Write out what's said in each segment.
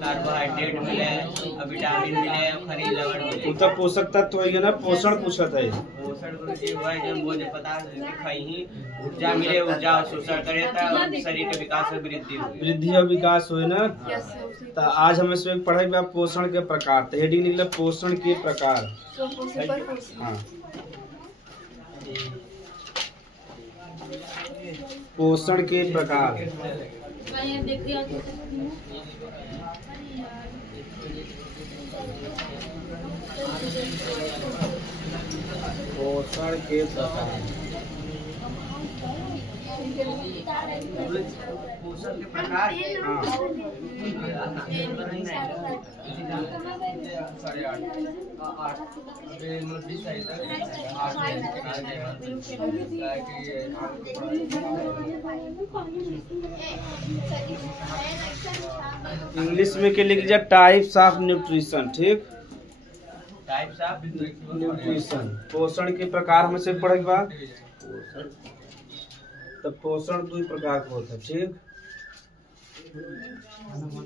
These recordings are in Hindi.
कार्बोहाइड्रेट मिले, विटामिन मिले, खनिज लवण मिले। तो पोषक तत्व है ना, पोषण पूछत है। पोषण गुरुजी हुआ जब वो पदार्थ खाई ऊर्जा मिले, ऊर्जा शोषण करे तो शरीर के विकास में वृद्धि और विकास हो ना। तो आज हम इसमें पढ़ेंगे पोषण के प्रकार। तो हेडिंग निकला पोषण के प्रकार। हाँ, पोषण के प्रकार। पोषण के प्रकार। पोषण के प्रकार। इंग्लिश में के लिख जा टाइप्स ऑफ न्यूट्रिशन। ठीक, टाइप्स ऑफ न्यूट्रिशन। पोषण के प्रकार में से पढ़े बाद तो पोषण दो प्रकार का होता है। ठीक,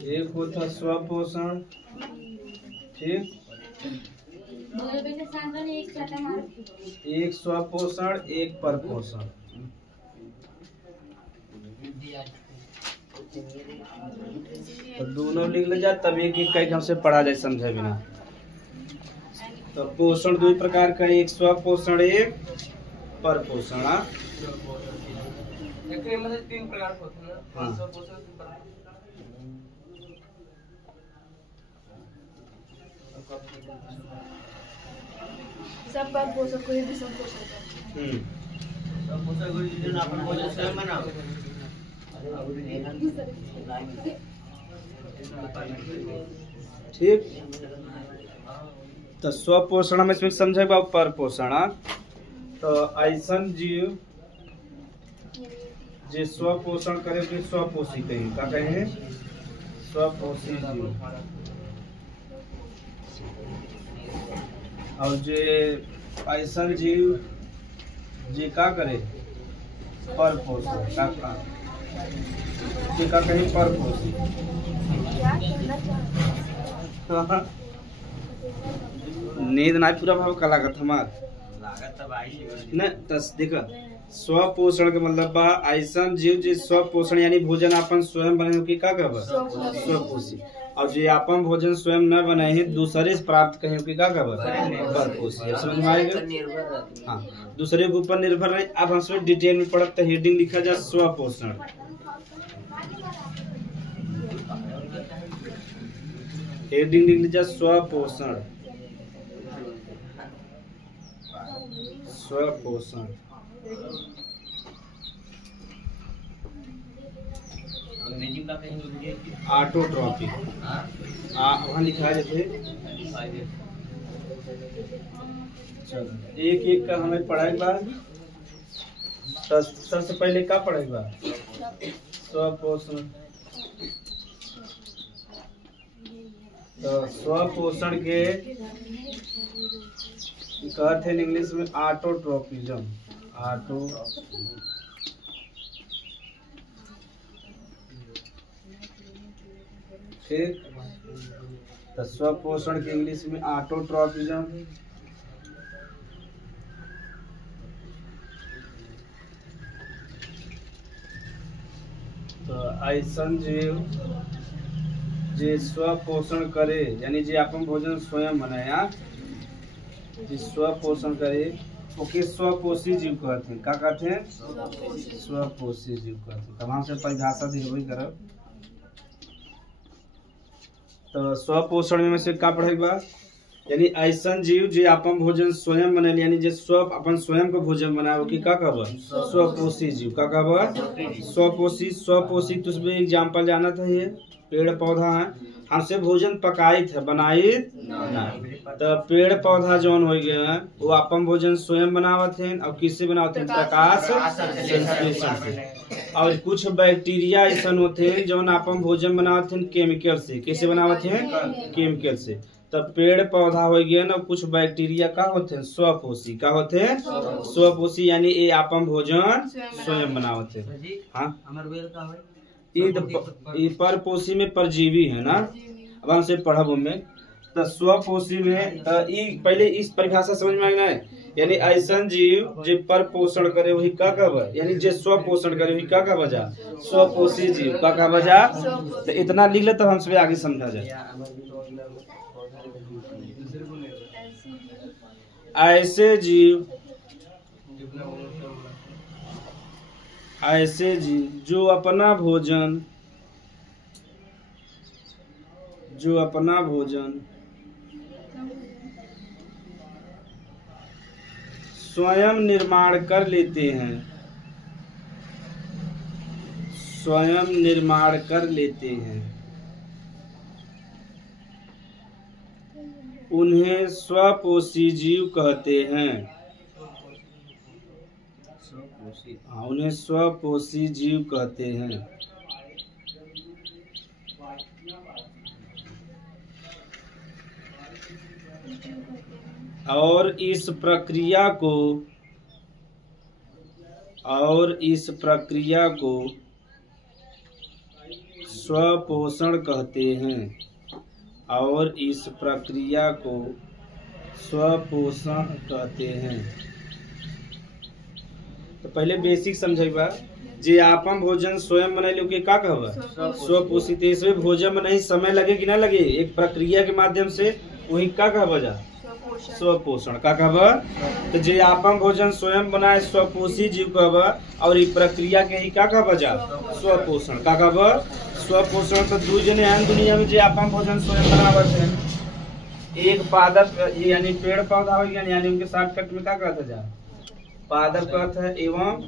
एक होता है स्वपोषण। ठीक, एक स्वपोषण, एक परपोषण। तो दोनों लिख ले जा, तब एक एक कई हमसे पढ़ा जाए समझे बिना। तो पोषण दो प्रकार का, एक स्वपोषण, एक परपोषण। तीन प्रकार होते हैं। सब बात पोषक को ही संपोषण। सब पोषक गुरुजी ने अपन भोजन स्वयं बनाओ। ठीक, तो स्वपोषण में इसमें समझे बा परपोषण। तो ऐसा जीव जे स्वपोषण करे के स्वपोषी कहें। क्या कहें? स्वपोषी जीव। और जे ऐसा जीव जे का करे परपोषण। का कहीं परपोषी। नींद ना पूरा भाव का लागत हमार न। देखा स्वपोषण के मतलब बा ऐसा जीव जो स्वपोषण यानी भोजन अपन स्वयं बने हो कि का कहब स्वपोषी। और जो अपन भोजन स्वयं न बने हैं दूसरे से प्राप्त कहे कि का कहब परपोषी। अब समझ में आएगा? हाँ, दूसरे के ऊपर निर्भर नहीं। अब हम सब डिटेल में पढ़ते तो हेडिंग लिखा जाए स्वपोषण। हेडिंग लिख लीजिए स्वपोषण। स्वपोषण ऑटोट्रॉफी। वहाँ लिखा जाते एक एक का हमें पढ़ाई बा। सबसे पहले क्या पढ़ाई बा? स्वपोषण। तो स्वपोषण के कहते हैं इंग्लिश में ऑटोट्रोपिज्म। ऑटो ठीक, तो स्वपोषण के इंग्लिश में ऑटोट्रोपिज्म। तो ऐसा जीव जे स्वपोषण करे यानी जे अपन भोजन स्वयं बनाया, जे स्वपोषण करे ओके स्वपोषी जीव कहते हैं। क्या कहते हैं? स्वपोषी जीव कहते हैं। तमाम से परिभाषा दिखबई करब। तो स्वपोषण में से का पढ़ेगा? यानी ऐसा जीव जो अपन भोजन स्वयं बने यानी जे स्व अपन स्वयं को भोजन बनाए कि का कहब स्वपोषी जीव। का कहब स्वपोषी। स्वपोषी तो उसमें एग्जाम्पल जाना था, ये पेड़ पौधा है हमसे भोजन पकाई थे बनाई नहीं। तो पेड़ पौधा जौन हो गया वो अपन भोजन स्वयं बनावत हैं। और किससे बनावत हैं? प्रकाश संश्लेषण से। और कुछ बैक्टीरिया ऐसा होते हैं जो अपन भोजन बनावत हैं केमिकल से। कैसे बनावत हैं? केमिकल से। तब पेड़ पौधा हो गया ना, कुछ बैक्टीरिया का होते हैं स्वपोषी। का होते हैं? स्वपोषी यानी ये अपन भोजन स्वयं बनावत है। हाँ, ये परपोषी में परजीवी है ना। अब हमसे पढ़ब में तो स्वपोषी में पहले इस परिभाषा समझ में आना है। यानी ऐसा जीव जे पर पोषण करे वही का कहब, यानी जे स्व पोषण करे वही का कहब जा स्वपोषी जीव का कहब जा। तो इतना लिख ले तब हमसे आगे समझा जाए। ऐसे जीव जो अपना भोजन स्वयं निर्माण कर लेते हैं, उन्हें स्वपोषी जीव कहते हैं। उन्हें स्वपोषी जीव कहते हैं। और इस प्रक्रिया को स्वपोषण कहते हैं। तो पहले बेसिक समझेगा जे आपन भोजन स्वयं बनाए लोग के का कहब स्वपोषित। इसमें भोजन में नहीं समय लगे कि ना लगे, एक प्रक्रिया के माध्यम से वही का कहब जा स्वपोषण का कहब। तो जे आपन भोजन स्वयं बनाए स्वपोषी जीव कहब, और ये प्रक्रिया के ही का कहब जा स्वपोषण का कहब। स्वपोषण तो दू जने हैं दुनिया में जे आपन भोजन स्वयं बनावत है। एक पादप यानी पेड़ पौधा हो गया, यानी उनके शॉर्टकट में क्या कहता जा पादप कहता है, एवं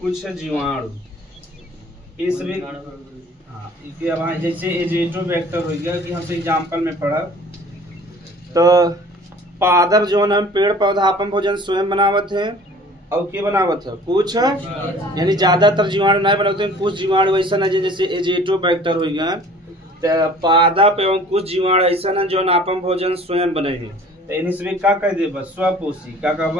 कुछ जीवाणु। इसमें हाँ जैसे एजेटोबैक्टर हो गया कि हमसे एग्जाम्पल में पढ़ा। तो पादप जो है पेड़ पौधा अपन भोजन स्वयं बनावत है, और के बनावत है कुछ यानी ज्यादातर जीवाणु नहीं बनाते हैं, कुछ जीवाणु ऐसा है जैसे एजेटोबैक्टर हो गया। तो पादप एवं कुछ जीवाणु ऐसा है जो अपन भोजन स्वयं बने हैं। तो इन्हीं का कह दे बस स्वपोषी का कहब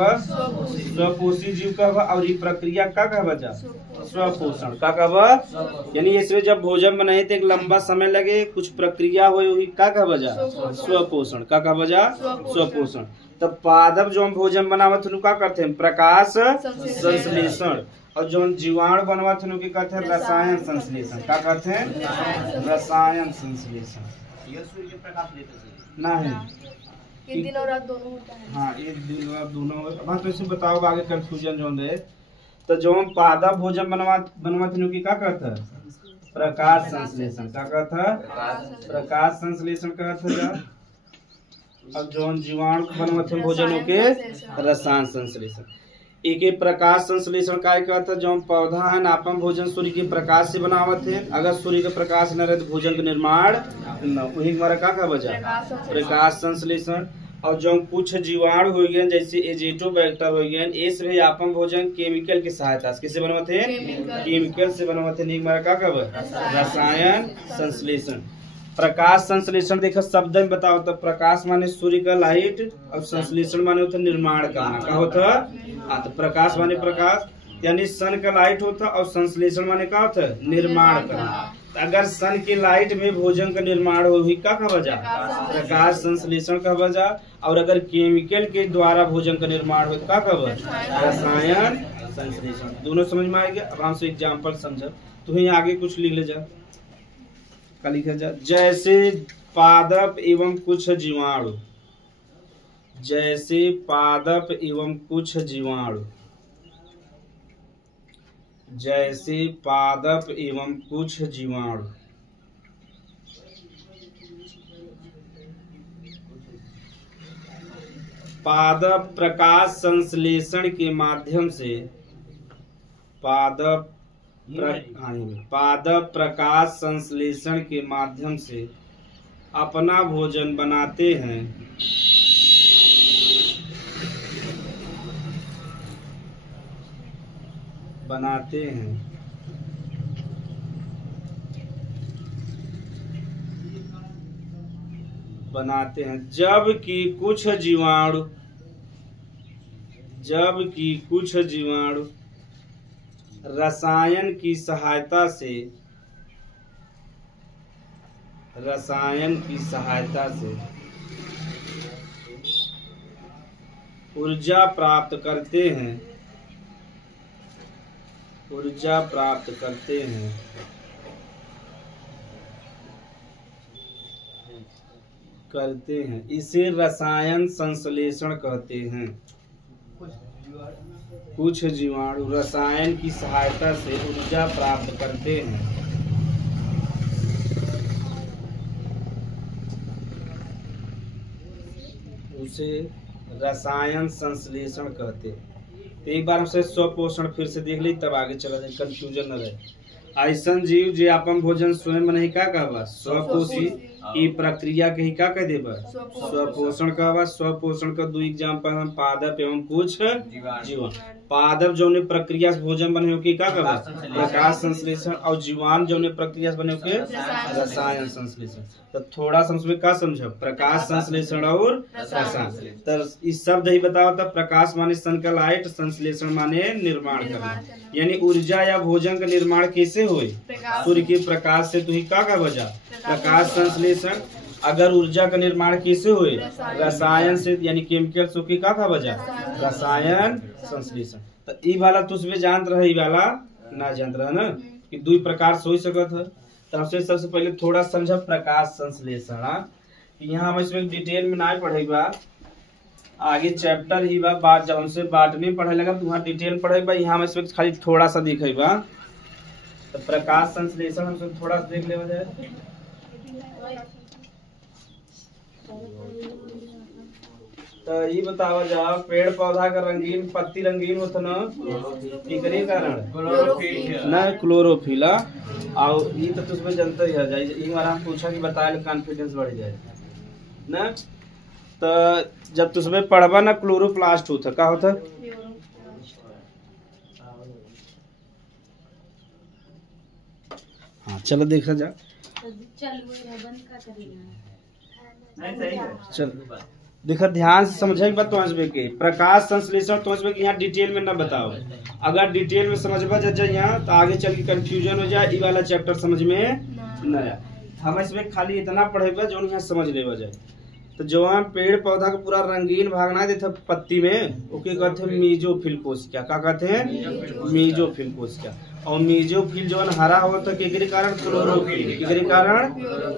स्वपोषी जीव कहब, और ये प्रक्रिया का कहब जा स्वपोषण का कहब। यानी इसमें जब भोजन बनाए तो एक लंबा समय लगे, कुछ प्रक्रिया हो वही का कहब जा स्वपोषण का कहब जा स्वपोषण। तब पादप जो हम भोजन बनावत का करते हैं प्रकाश संश्लेषण, और जो जीवाणु बनवत है के कहते हैं रसायन संश्लेषण का कहते हैं रसायन संश्लेषण। नहीं एक दिन और रात दोनों होता है। हाँ एक दिन रात दोनों। अब तो इसे बताओ आगे कंफ्यूजन जो है। तो जो हम पादप भोजन बनवत है क्या कहता है प्रकाश संश्लेषण का कहता है प्रकाश संश्लेषण कहता है। अब जो जीवाणु बनवत है भोजनों के रसायन संश्लेषण। एक प्रकाश संश्लेषण का कहता है, जो पौधा है आपन भोजन सूर्य के प्रकाश से बनावत है। अगर सूर्य के प्रकाश न रहे तो भोजन का निर्माण न, वही हमारा का बचा प्रकाश संश्लेषण। और जो कुछ जीवाणु हो गए जैसे एजेटोबैक्टर हो गए, इसमें आपन भोजन केमिकल की सहायता से किससे बनवत है केमिकल से बनवत है। हमारा का रसायन संश्लेषण। प्रकाश संश्लेषण देखो शब्द में बताओ तो प्रकाश माने सूर्य का लाइट, और संश्लेषण माने होता निर्माण करना का होता है। तो प्रकाश माने प्रकाश यानी सन का लाइट होता, और संश्लेषण माने क्या होता है निर्माण करना। तो अगर सन की लाइट में भोजन का निर्माण हो का कहब जा प्रकाश संश्लेषण कहब जा। और अगर केमिकल के द्वारा भोजन का निर्माण हो का कहब रसायन संश्लेषण। दोनों समझ में आ गया। अब हमसे एग्जाम्पल समझ तो ही आगे कुछ लिख ले जा का लिखा जा। जैसे पादप एवं कुछ जीवाणु, जैसे पादप एवं कुछ जीवाणु, जैसे पादप एवं कुछ जीवाणु पादप प्रकाश संश्लेषण के माध्यम से पादप प्रकाश संश्लेषण के माध्यम से अपना भोजन बनाते हैं। जबकि कुछ जीवाणु रसायन की सहायता से रसायन की सहायता से ऊर्जा प्राप्त करते हैं, ऊर्जा प्राप्त करते हैं, इसे रसायन संश्लेषण कहते हैं। कुछ जीवाणु रसायन की सहायता से ऊर्जा प्राप्त करते हैं, उसे रसायन संश्लेषण कहते हैं। तो एक बार हमसे स्वपोषण फिर से देख ली, तब आगे चला जाए, कंफ्यूजन न रहे। ऐसन जीव जे अपन भोजन स्वयं नहीं का कहबा स्वपोषी, ई प्रक्रिया के ही का कह देबा स्वपोषण कहबा। स्वपोषण का दो एग्जाम्पल हम पादप एवं कुछ जीवाणु। पादप जौने प्रक्रिया से भोजन बने हो के का कहबा प्रकाश संश्लेषण, और जीवाणु जौने प्रक्रिया से बने हो के रसायन संश्लेषण। तो थोड़ा सा उसमें का समझो, प्रकाश संश्लेषण और रसायन। तो इस शब्द ही बताओ था, प्रकाश माने सन का लाइट, संश्लेषण माने निर्माण करना, यानी ऊर्जा या भोजन का निर्माण कैसे हुए सूर्य के प्रकाश से। तो ही का बजा प्रकाश संश्लेषण। अगर ऊर्जा का निर्माण कैसे हुए रसायन से, यानी केमिकल से का था बजा रसायन संश्लेषण। तो ई वाला तो उसमें जानत रहे, ई वाला ना जानत रहे ना कि दो प्रकार से हो सकत है। तो हमसे सबसे पहले थोड़ा समझा प्रकाश संश्लेषण। यहाँ हम इसमें डिटेल में ना पढ़ेगा, आगे चैप्टर ही बा, बात जब हमसे बाटनी पढ़े लगा तो वहाँ डिटेल पढ़ेगा। यहाँ हम इसमें खाली थोड़ा सा दिखेगा। तो प्रकाश संश्लेषण हमसे थोड़ा सा देख ले जाए। तो ये बतावा जा, पेड़ पौधा का रंगीन पत्ती रंगीन होता ना किकरे कारण न क्लोरोफिल। और ये तो तुझमें जनता ही है जाए, एक बार हम पूछा कि बताए कॉन्फिडेंस बढ़ जाए ना। तो जब तुझमें पढ़वा ना क्लोरोप्लास्ट होता का होता, हाँ चलो देखा जा। चल देखा ध्यान से समझे बात तो के प्रकाश संश्लेषण तो यहाँ डिटेल में ना बताओ। अगर डिटेल में समझबा जा यहाँ तो आगे चल के कंफ्यूजन हो जाए, ये वाला चैप्टर समझ में नया। हम इसमें खाली इतना पढ़ेगा जो यहाँ समझ लेवा जाए। तो जो हम पेड़ पौधा का पूरा रंगीन भागना देता पत्ती में, ओके कहते हैं मीजोफिल कोशिका। क्या कहते हैं मीजोफिल कोशिका। और मीजोफिल जो हरा हो तो के कारण क्लोरोफिल, के कारण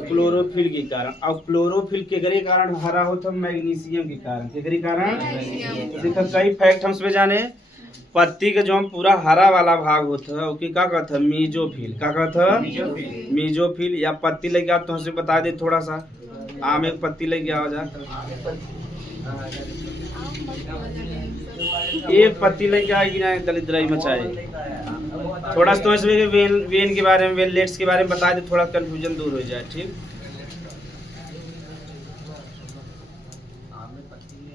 क्लोरोफिल के कारण। और क्लोरोफिल के कारण हरा हो तो मैग्नीशियम के कारण, के कारण। देखो कई फैक्ट हम इसमें जाने, पत्ती का जो हम पूरा हरा वाला भाग होता है ओके क्या कहता है मीजोफिल। क्या कहता है मीजोफिल। या पत्ती लग गया तो हमसे बता दे थोड़ा सा, आम एक पत्ती लग गया हो जा, एक पत्ती लग जाएगी ना दलिद्राई मचाए। थोड़ा सा तो इसमें वेन के बारे में, वेनलेट्स के बारे में बता दे, थोड़ा कंफ्यूजन दूर हो जाए। ठीक,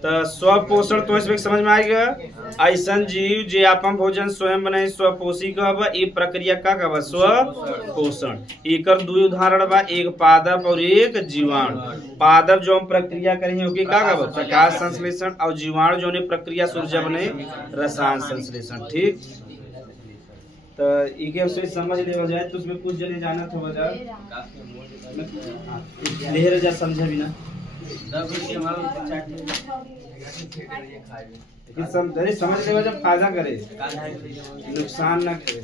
तो स्वपोषण तो इसमें समझ में आएगा। ऐसा जीव जे अपन भोजन स्वयं बनाए स्वपोषी कहबा, ये प्रक्रिया का कहबा स्वपोषण। एकर दो उदाहरण बा, एक पादप और एक जीवाणु। पादप जो हम प्रक्रिया करेंगे ओके का कहबा प्रकाश संश्लेषण, और जीवाणु जो ने प्रक्रिया ऊर्जा बने रसायन संश्लेषण। ठीक, तो इके से समझ ले जाए तो उसमें कुछ जने जाना तो वजह लेहर जा समझे भी ना लेकिन समझ ले जब फायदा करे नुकसान ना करे।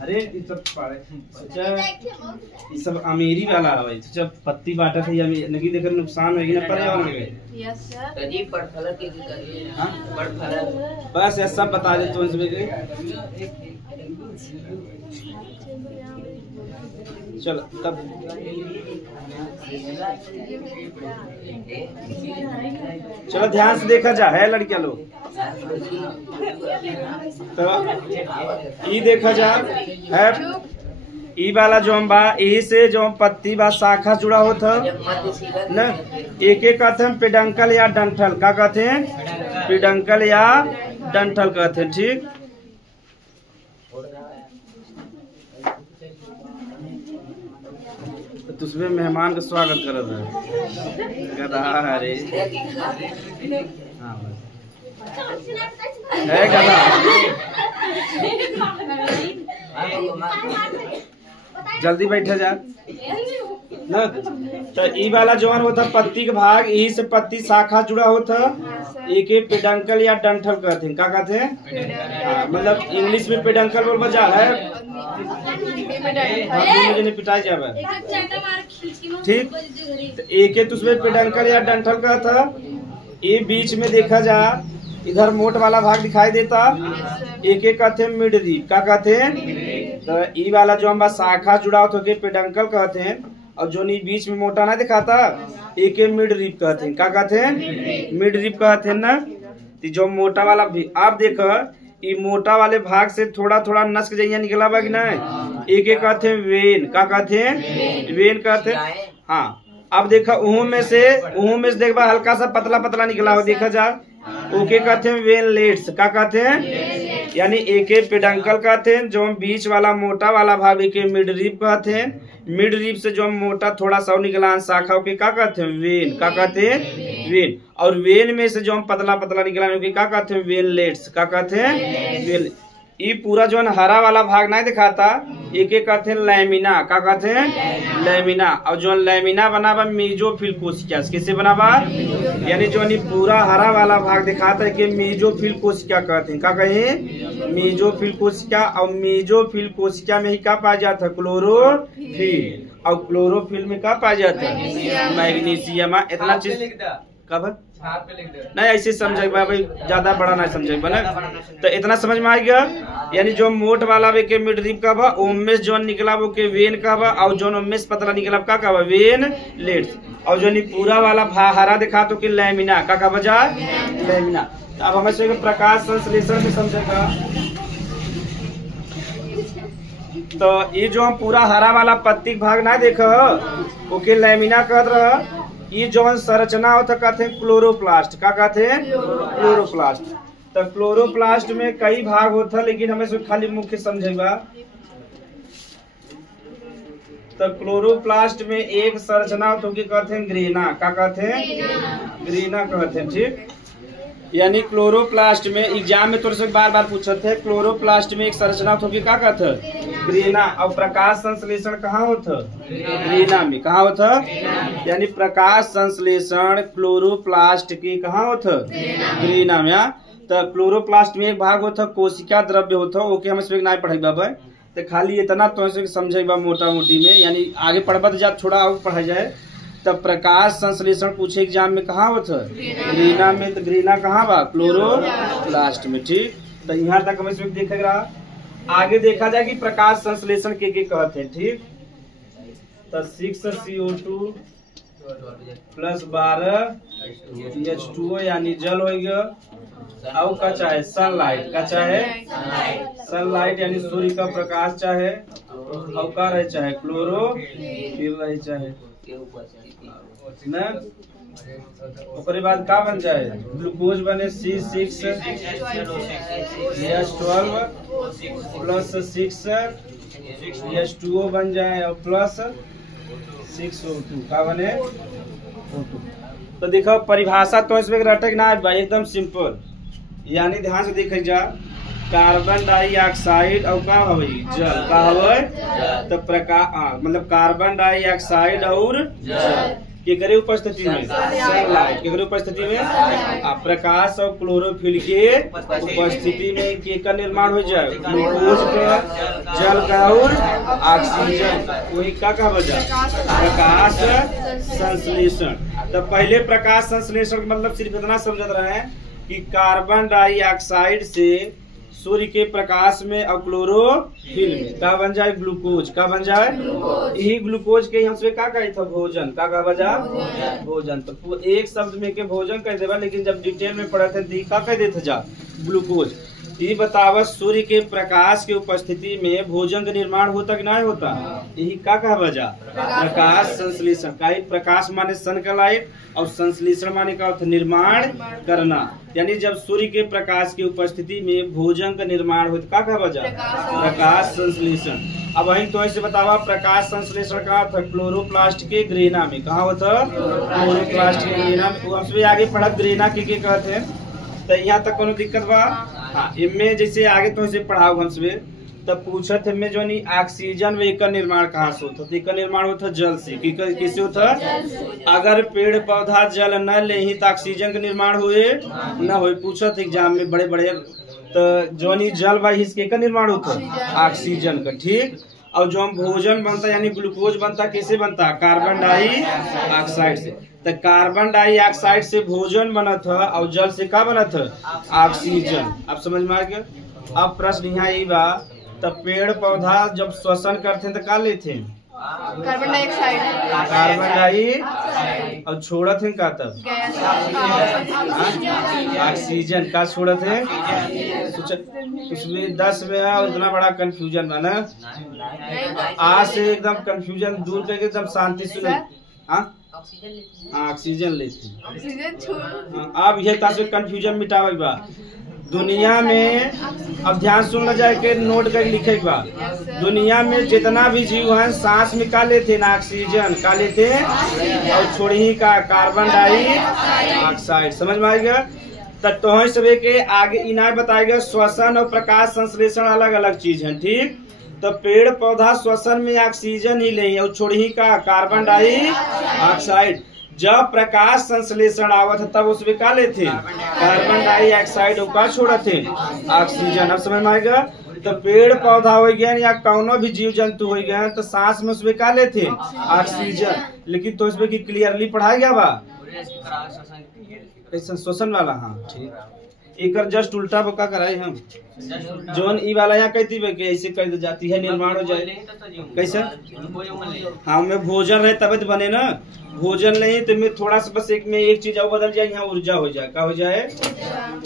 अरे ये सब ये सब अमीरी वाला है भाई। जब पत्ती बांटा था नगी देकर नुकसान होगी ना पर्यावरण में। यस सर जी पर फल के करिए। हां पर फल बस ये सब बता दे तो इसमें चलो तब चलो ध्यान से देखा जा है लड़कियां लोग। तो ये देखा जा है ई वाला जो हम बा यही से जो हम पत्ती बा शाखा जुड़ा होता न, एक एक कहते हैं पेडंकल या डंठल। क्या कहते हैं पेडंकल या डंठल कहते हैं। ठीक, तो उसमें मेहमान का स्वागत कर रहा है। हाँ बस है गधा। जल्दी बैठे जा न। तो ई वाला जवन होता पत्ती के भाग, यही से पत्ती शाखा जुड़ा होता, एक पेडंकल या डंठल कहते हैं। क्या कहते हैं? मतलब इंग्लिश में पेडंकल बोल बजा है, मुझे पिटाई जावे ठीक। तो एक उसमें पेडंकल या डंठल का था। ये बीच में देखा जा इधर मोट वाला भाग दिखाई देता, एक कहते हैं मिड रीप। क्या कहते हैं? तो ई वाला जो हम शाखा जुड़ा होता है पेडंकल कहते हैं, और जो नी बीच में मोटा ना दिखाता एक मिड रीप कहते हैं। क्या कहते हैं? मिड रीप कहते हैं ना। तो जो मोटा वाला भी आप देखो, ये मोटा वाले भाग से थोड़ा थोड़ा नस्क जइया निकला हुआ कि नहीं, एक कहते हैं वेन। क्या कहते हैं? वेन कहते हैं। हाँ अब देखा उहू में से देखा हल्का सा पतला पतला निकला हो, देखा जा ओके कहते हैं वेनलेट्स। क्या कहते हैं? यानी एक पेडंकल कहते हैं, जो बीच वाला मोटा वाला भाग एक मिड रीप कहते हैं। मिड रीप से जो मोटा थोड़ा सा निकला शाखा के क्या कहते हैं? वेन। क्या कहते हैं? वेन। और वेन में से जो हम पतला पतला निकला क्या कहते हैं? वेनलेट्स। क्या कहते हैं? वेन। ये पूरा जो हरा वाला भाग नहीं दिखाता एक कहते हैं लैमिना। क्या कहते हैं? लैमिना। और जो लैमिना बना हुआ मेसोफिल कोशिका, किससे बना हुआ? यानी जो पूरा हरा वाला भाग दिखाता है कि मेसोफिल कोशिका कहते हैं। क्या कहें? मेसोफिल कोशिका। और मेसोफिल कोशिका में ही क्या पाया जाता है? क्लोरोफिल। और क्लोरोफिल में क्या पाया जाता है? मैग्नीशियम। इतना चीज कब नहीं ऐसे समझे भाई, ज्यादा बड़ा नहीं समझे बना। तो इतना समझ में आ गया। यानी जो मोट वाला के मिड रीप का बा, ओमेस जो निकला वो के वेन का बा, और जो ओमेस पतला निकला का बा वेन लेट्स। और जो पूरा वाला हरा दिखा तो कि लैमिना। का बजा? लैमिना। अब हमें से प्रकाश संश्लेषण से समझेगा। तो ये जो हम पूरा हरा वाला पत्ती भाग ना देखो ओके लैमिना कहते रह। ये जो संरचना होता कहते हैं क्लोरोप्लास्ट। क्या कहते हैं? क्लोरोप्लास्ट। तो क्लोरोप्लास्ट में कई भाग होता, लेकिन हमें सिर्फ खाली मुख्य समझेगा। तो क्लोरोप्लास्ट में एक संरचना होता है कहते हैं ग्रेना। क्या कहते हैं? ग्रेना कहते हैं ठीक। यानी क्लोरोप्लास्ट में एग्जाम में थोड़े से बार बार पूछते हैं, क्लोरोप्लास्ट में एक संरचना होगी क्या कहते हैं? ग्रेना। और प्रकाश संश्लेषण कहाँ होता? ग्रेना में। कहाँ होता? यानी प्रकाश संश्लेषण क्लोरोप्लास्ट की कहाँ होता? ग्रेना में। तो क्लोरोप्लास्ट में एक भाग होता कोशिका द्रव्य होता, ओके हम इसमें नहीं पढ़े बाबा। तो खाली इतना तो समझेगा मोटा मोटी में, यानी आगे पढ़बत जा थोड़ा और पढ़ा जाए। तब प्रकाश संश्लेषण पूछे एग्जाम में कहाँ होता? ग्रीना में। तो ग्रीना कहाँ बा? क्लोरोप्लास्ट में ठीक। तो यहाँ तक हम इसमें देखेगा। आगे देखा जाए कि प्रकाश संश्लेषण के कहते हैं ठीक। तो 6CO2 + 12 H2O यानी जल हो गया। और का चाहे सनलाइट। का चाहे सनलाइट यानी सूर्य का प्रकाश चाहे। और का रहे चाहे क्लोरोफिल रहे चाहे न। ओकरे बाद का बन जाए? ग्लूकोज बने C6H12 + 6H2O बन जाए और +6O2 का बने O2। तो देखो परिभाषा तो इसमें रटक ना भाई, एकदम सिंपल। यानी ध्यान से देखे जा, कार्बन डाइऑक्साइड और का हवे जल। का हवे? तो प्रकाश मतलब कार्बन डाइऑक्साइड और जल के करे उपस्थिति में सनलाइट के करे उपस्थिति में प्रकाश और क्लोरोफिल के उपस्थिति में के का निर्माण हो जाए? ग्लूकोज का, जल का और ऑक्सीजन। वही का वजह प्रकाश संश्लेषण। तो पहले प्रकाश संश्लेषण मतलब सिर्फ इतना समझ रहे हैं कि कार्बन डाइऑक्साइड से सूर्य के प्रकाश में और क्लोरोफिल में क्या बन जाए? ग्लूकोज। का बन जाए? यही ग्लूकोज के हमसे क्या कही था? भोजन। का बजा? भोजन। तो एक शब्द में के भोजन कह देवा, लेकिन जब डिटेल में पढ़े थे कह देते जा ग्लूकोज। ये बतावा सूर्य के प्रकाश के उपस्थिति में भोजन का निर्माण होता कि नहीं होता? यही का कहा वजह? प्रकाश संश्लेषण का। प्रकाश माने सन का लाइट और संश्लेषण माने का होता निर्माण करना। यानी जब सूर्य के प्रकाश की उपस्थिति में भोजन का निर्माण होता का कहा वजह? प्रकाश संश्लेषण। अब वही तो ऐसे बतावा प्रकाश संश्लेषण का था क्लोरोप्लास्ट के ग्रेना में। कहा होता? क्लोरोप्लास्ट के ग्रेना में। हमसे आगे पढ़ा ग्रेना के कहते हैं, तो यहाँ तक कोनो दिक्कत बा? हाँ, इनमें जैसे आगे तो ऐसे पढ़ाओ हमसे तब पूछत हमें जो नहीं ऑक्सीजन व एक निर्माण कहाँ से होता? एक निर्माण होता जल से। किससे होता? अगर पेड़ पौधा जल न ले ही तो ऑक्सीजन का निर्माण हुए न हो। पूछत एग्जाम में बड़े बड़े तो जो नहीं जल वायु इसके निर्माण होता ऑक्सीजन का। ठीक। और जो हम भोजन बनता यानी ग्लूकोज बनता कैसे बनता? कार्बन डाइऑक्साइड से। तो कार्बन डाइऑक्साइड से भोजन बना था और जल से क्या बना था? ऑक्सीजन। अब समझ में आ गया? अब प्रश्न यहाँ यही बा, तब पेड़ पौधा जब श्वसन करते तो क्या लेते? Carbon dioxide. Carbon dioxide. और छोड़त है का तब? ऑक्सीजन। का छोड़त है? उसमें 10 में है और इतना बड़ा कंफ्यूजन बना। आज से एकदम कंफ्यूजन दूर करके एकदम शांति से ऑक्सीजन लेते हैं। अब यह तासे कंफ्यूजन मिटावे बा। दुनिया में अब ध्यान सुन जाए के नोट कर लिखे बा। दुनिया में जितना भी जीव है सांस में का लेते ना ऑक्सीजन, का लेते और छोड़ी का कार्बन डाइऑक्साइड। समझ में आएगा? तब तो सबे के आगे इनाय बताएगा श्वसन और प्रकाश संश्लेषण अलग अलग चीज है। ठीक। तो पेड़ पौधा श्वसन में ऑक्सीजन ही ले और छोड़ी का कार्बन डाइऑक्साइड। जब प्रकाश संश्लेषण आवत तब उसमें का लेते? कार्बन डाइऑक्साइड का छोड़ते ऑक्सीजन। अब समझ में आएगा? तो पेड़ पौधा हो गया या कौनो भी जीव जंतु हो गए तो सांस में उसमें का लेते? ऑक्सीजन। लेकिन तो इसमें की क्लियरली पढ़ाया गया बा श्वसन वाला। हाँ ठीक। एक जस्ट उल्टा बका कराए हम जोन ई वाला यहाँ कहती है कि ऐसे कर जाती है निर्माण हो जाए कैसे? हाँ में भोजन रहे तब बने ना। भोजन नहीं तो में थोड़ा सा बस एक में एक चीज और बदल जाए, यहाँ ऊर्जा हो जाए। क्या हो जाए?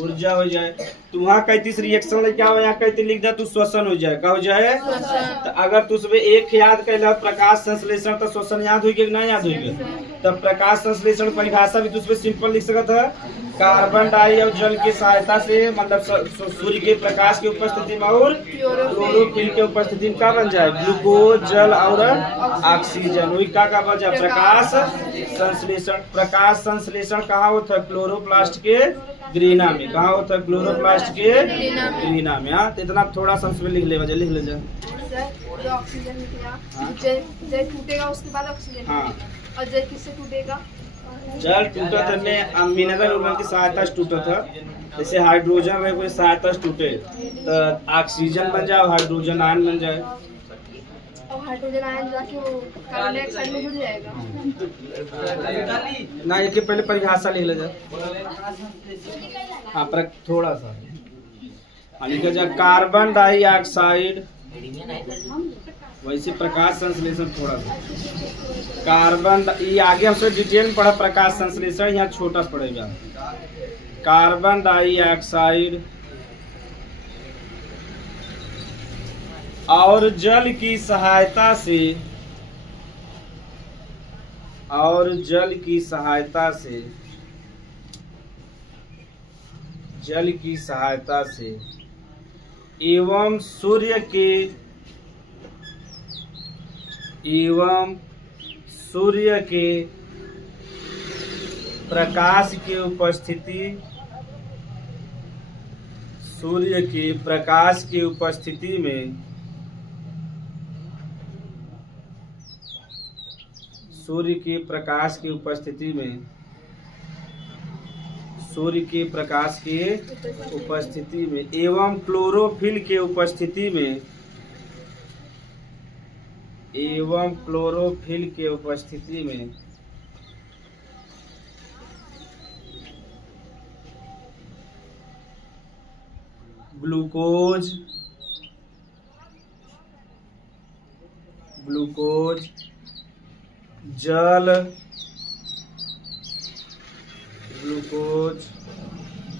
ऊर्जा हो जाए। तो वहाँ कहती रिएक्शन क्या हो, यहाँ कहती लिख दे तू श्वसन हो जाए। क्या हो जाए? तो अगर तू उसमें एक याद कर प्रकाश संश्लेषण तो श्वसन याद हुई नहीं याद हुई? तब प्रकाश संश्लेषण परिभाषा भी तो सिंपल लिख सकता है कार्बन डाई और जल की सहायता से, मतलब सूर्य के प्रकाश की उपस्थिति में और क्लोरोफिल के उपस्थिति में क्या बन जाए? ग्लूकोज, जल और ऑक्सीजन। वही का बन जाए? प्रकाश संश्लेषण। प्रकाश संश्लेषण कहाँ होता है? क्लोरोप्लास्ट के ग्रीना में। कहाँ होता है? क्लोरोप्लास्ट के ग्रीना में। हाँ, इतना थोड़ा सा लिख ले जा। ऑक्सीजन जल टूटेगा उसके बाद ऑक्सीजन। हाँ। और जल किससे टूटेगा? जल टूटा था में मिनरल उर्वरक की सहायता से टूटा था। जैसे हाइड्रोजन रहे कोई सहायता से टूटे तो ऑक्सीजन बन जाए, हाइड्रोजन आयन बन जाए। और हाइड्रोजन आयन जाके वो कार्बन डाइऑक्साइड में जुड़ जाएगा ना। ये पहले परिभाषा लिख ले जाए। हाँ पर थोड़ा सा लिखा जाए कार्बन डाइऑक्साइड। वैसे प्रकाश संश्लेषण थोड़ा सा कार्बन ये आगे हमसे डिटेल में पढ़ा प्रकाश संश्लेषण, यहाँ छोटा पड़ेगा। कार्बन डाइऑक्साइड और जल की सहायता से एवं सूर्य के प्रकाश के उपस्थिति में एवं क्लोरोफिल के उपस्थिति में ग्लूकोज,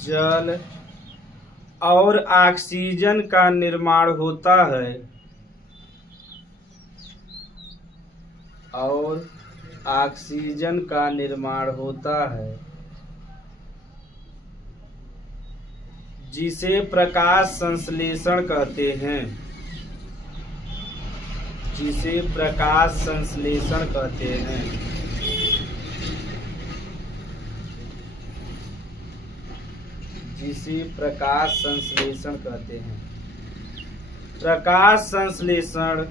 जल और ऑक्सीजन का निर्माण होता है, और ऑक्सीजन का निर्माण होता है, जिसे प्रकाश संश्लेषण कहते हैं, जिसे प्रकाश संश्लेषण कहते हैं। जिसे प्रकाश संश्लेषण कहते हैं। प्रकाश संश्लेषण,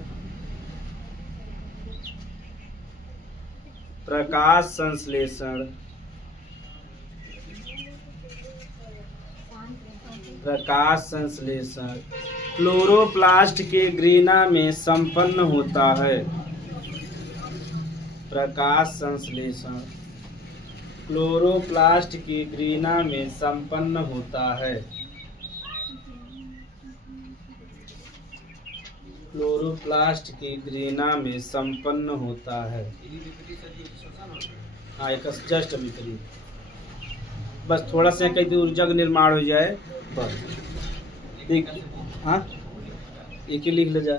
प्रकाश संश्लेषण, प्रकाश संश्लेषण क्लोरोप्लास्ट के ग्रेना में संपन्न होता है। प्रकाश संश्लेषण क्लोरोप्लास्ट के ग्रेना में संपन्न होता है। क्लोरोप्लास्ट के ग्रेना में संपन्न होता है। हाँ, एक जस्ट अभी करिए, बस थोड़ा सा कहीं ऊर्जा का निर्माण हो जाए बस। देख, हाँ एक ही लिख ले जा।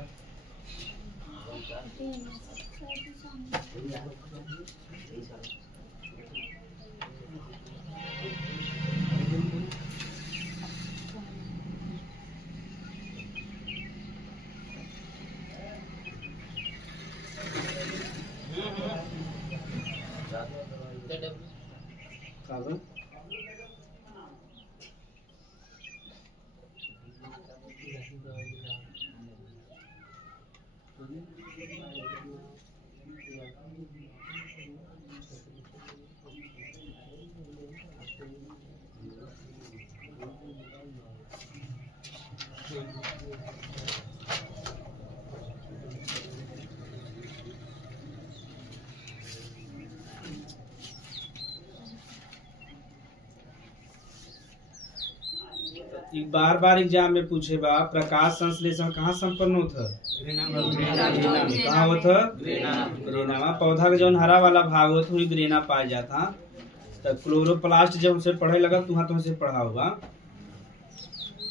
बार बार एग्जाम में पूछे बा, प्रकाश संश्लेषण कहाँ संपन्न होता है? ग्रेना में। कहाँ होता है? ग्रेना में। पौधा का जो हरा वाला भाग होता है ग्रेना पाया जाता। तो क्लोरोप्लास्ट जब उसे पढ़े लगा तो वहाँ तुमसे पढ़ा होगा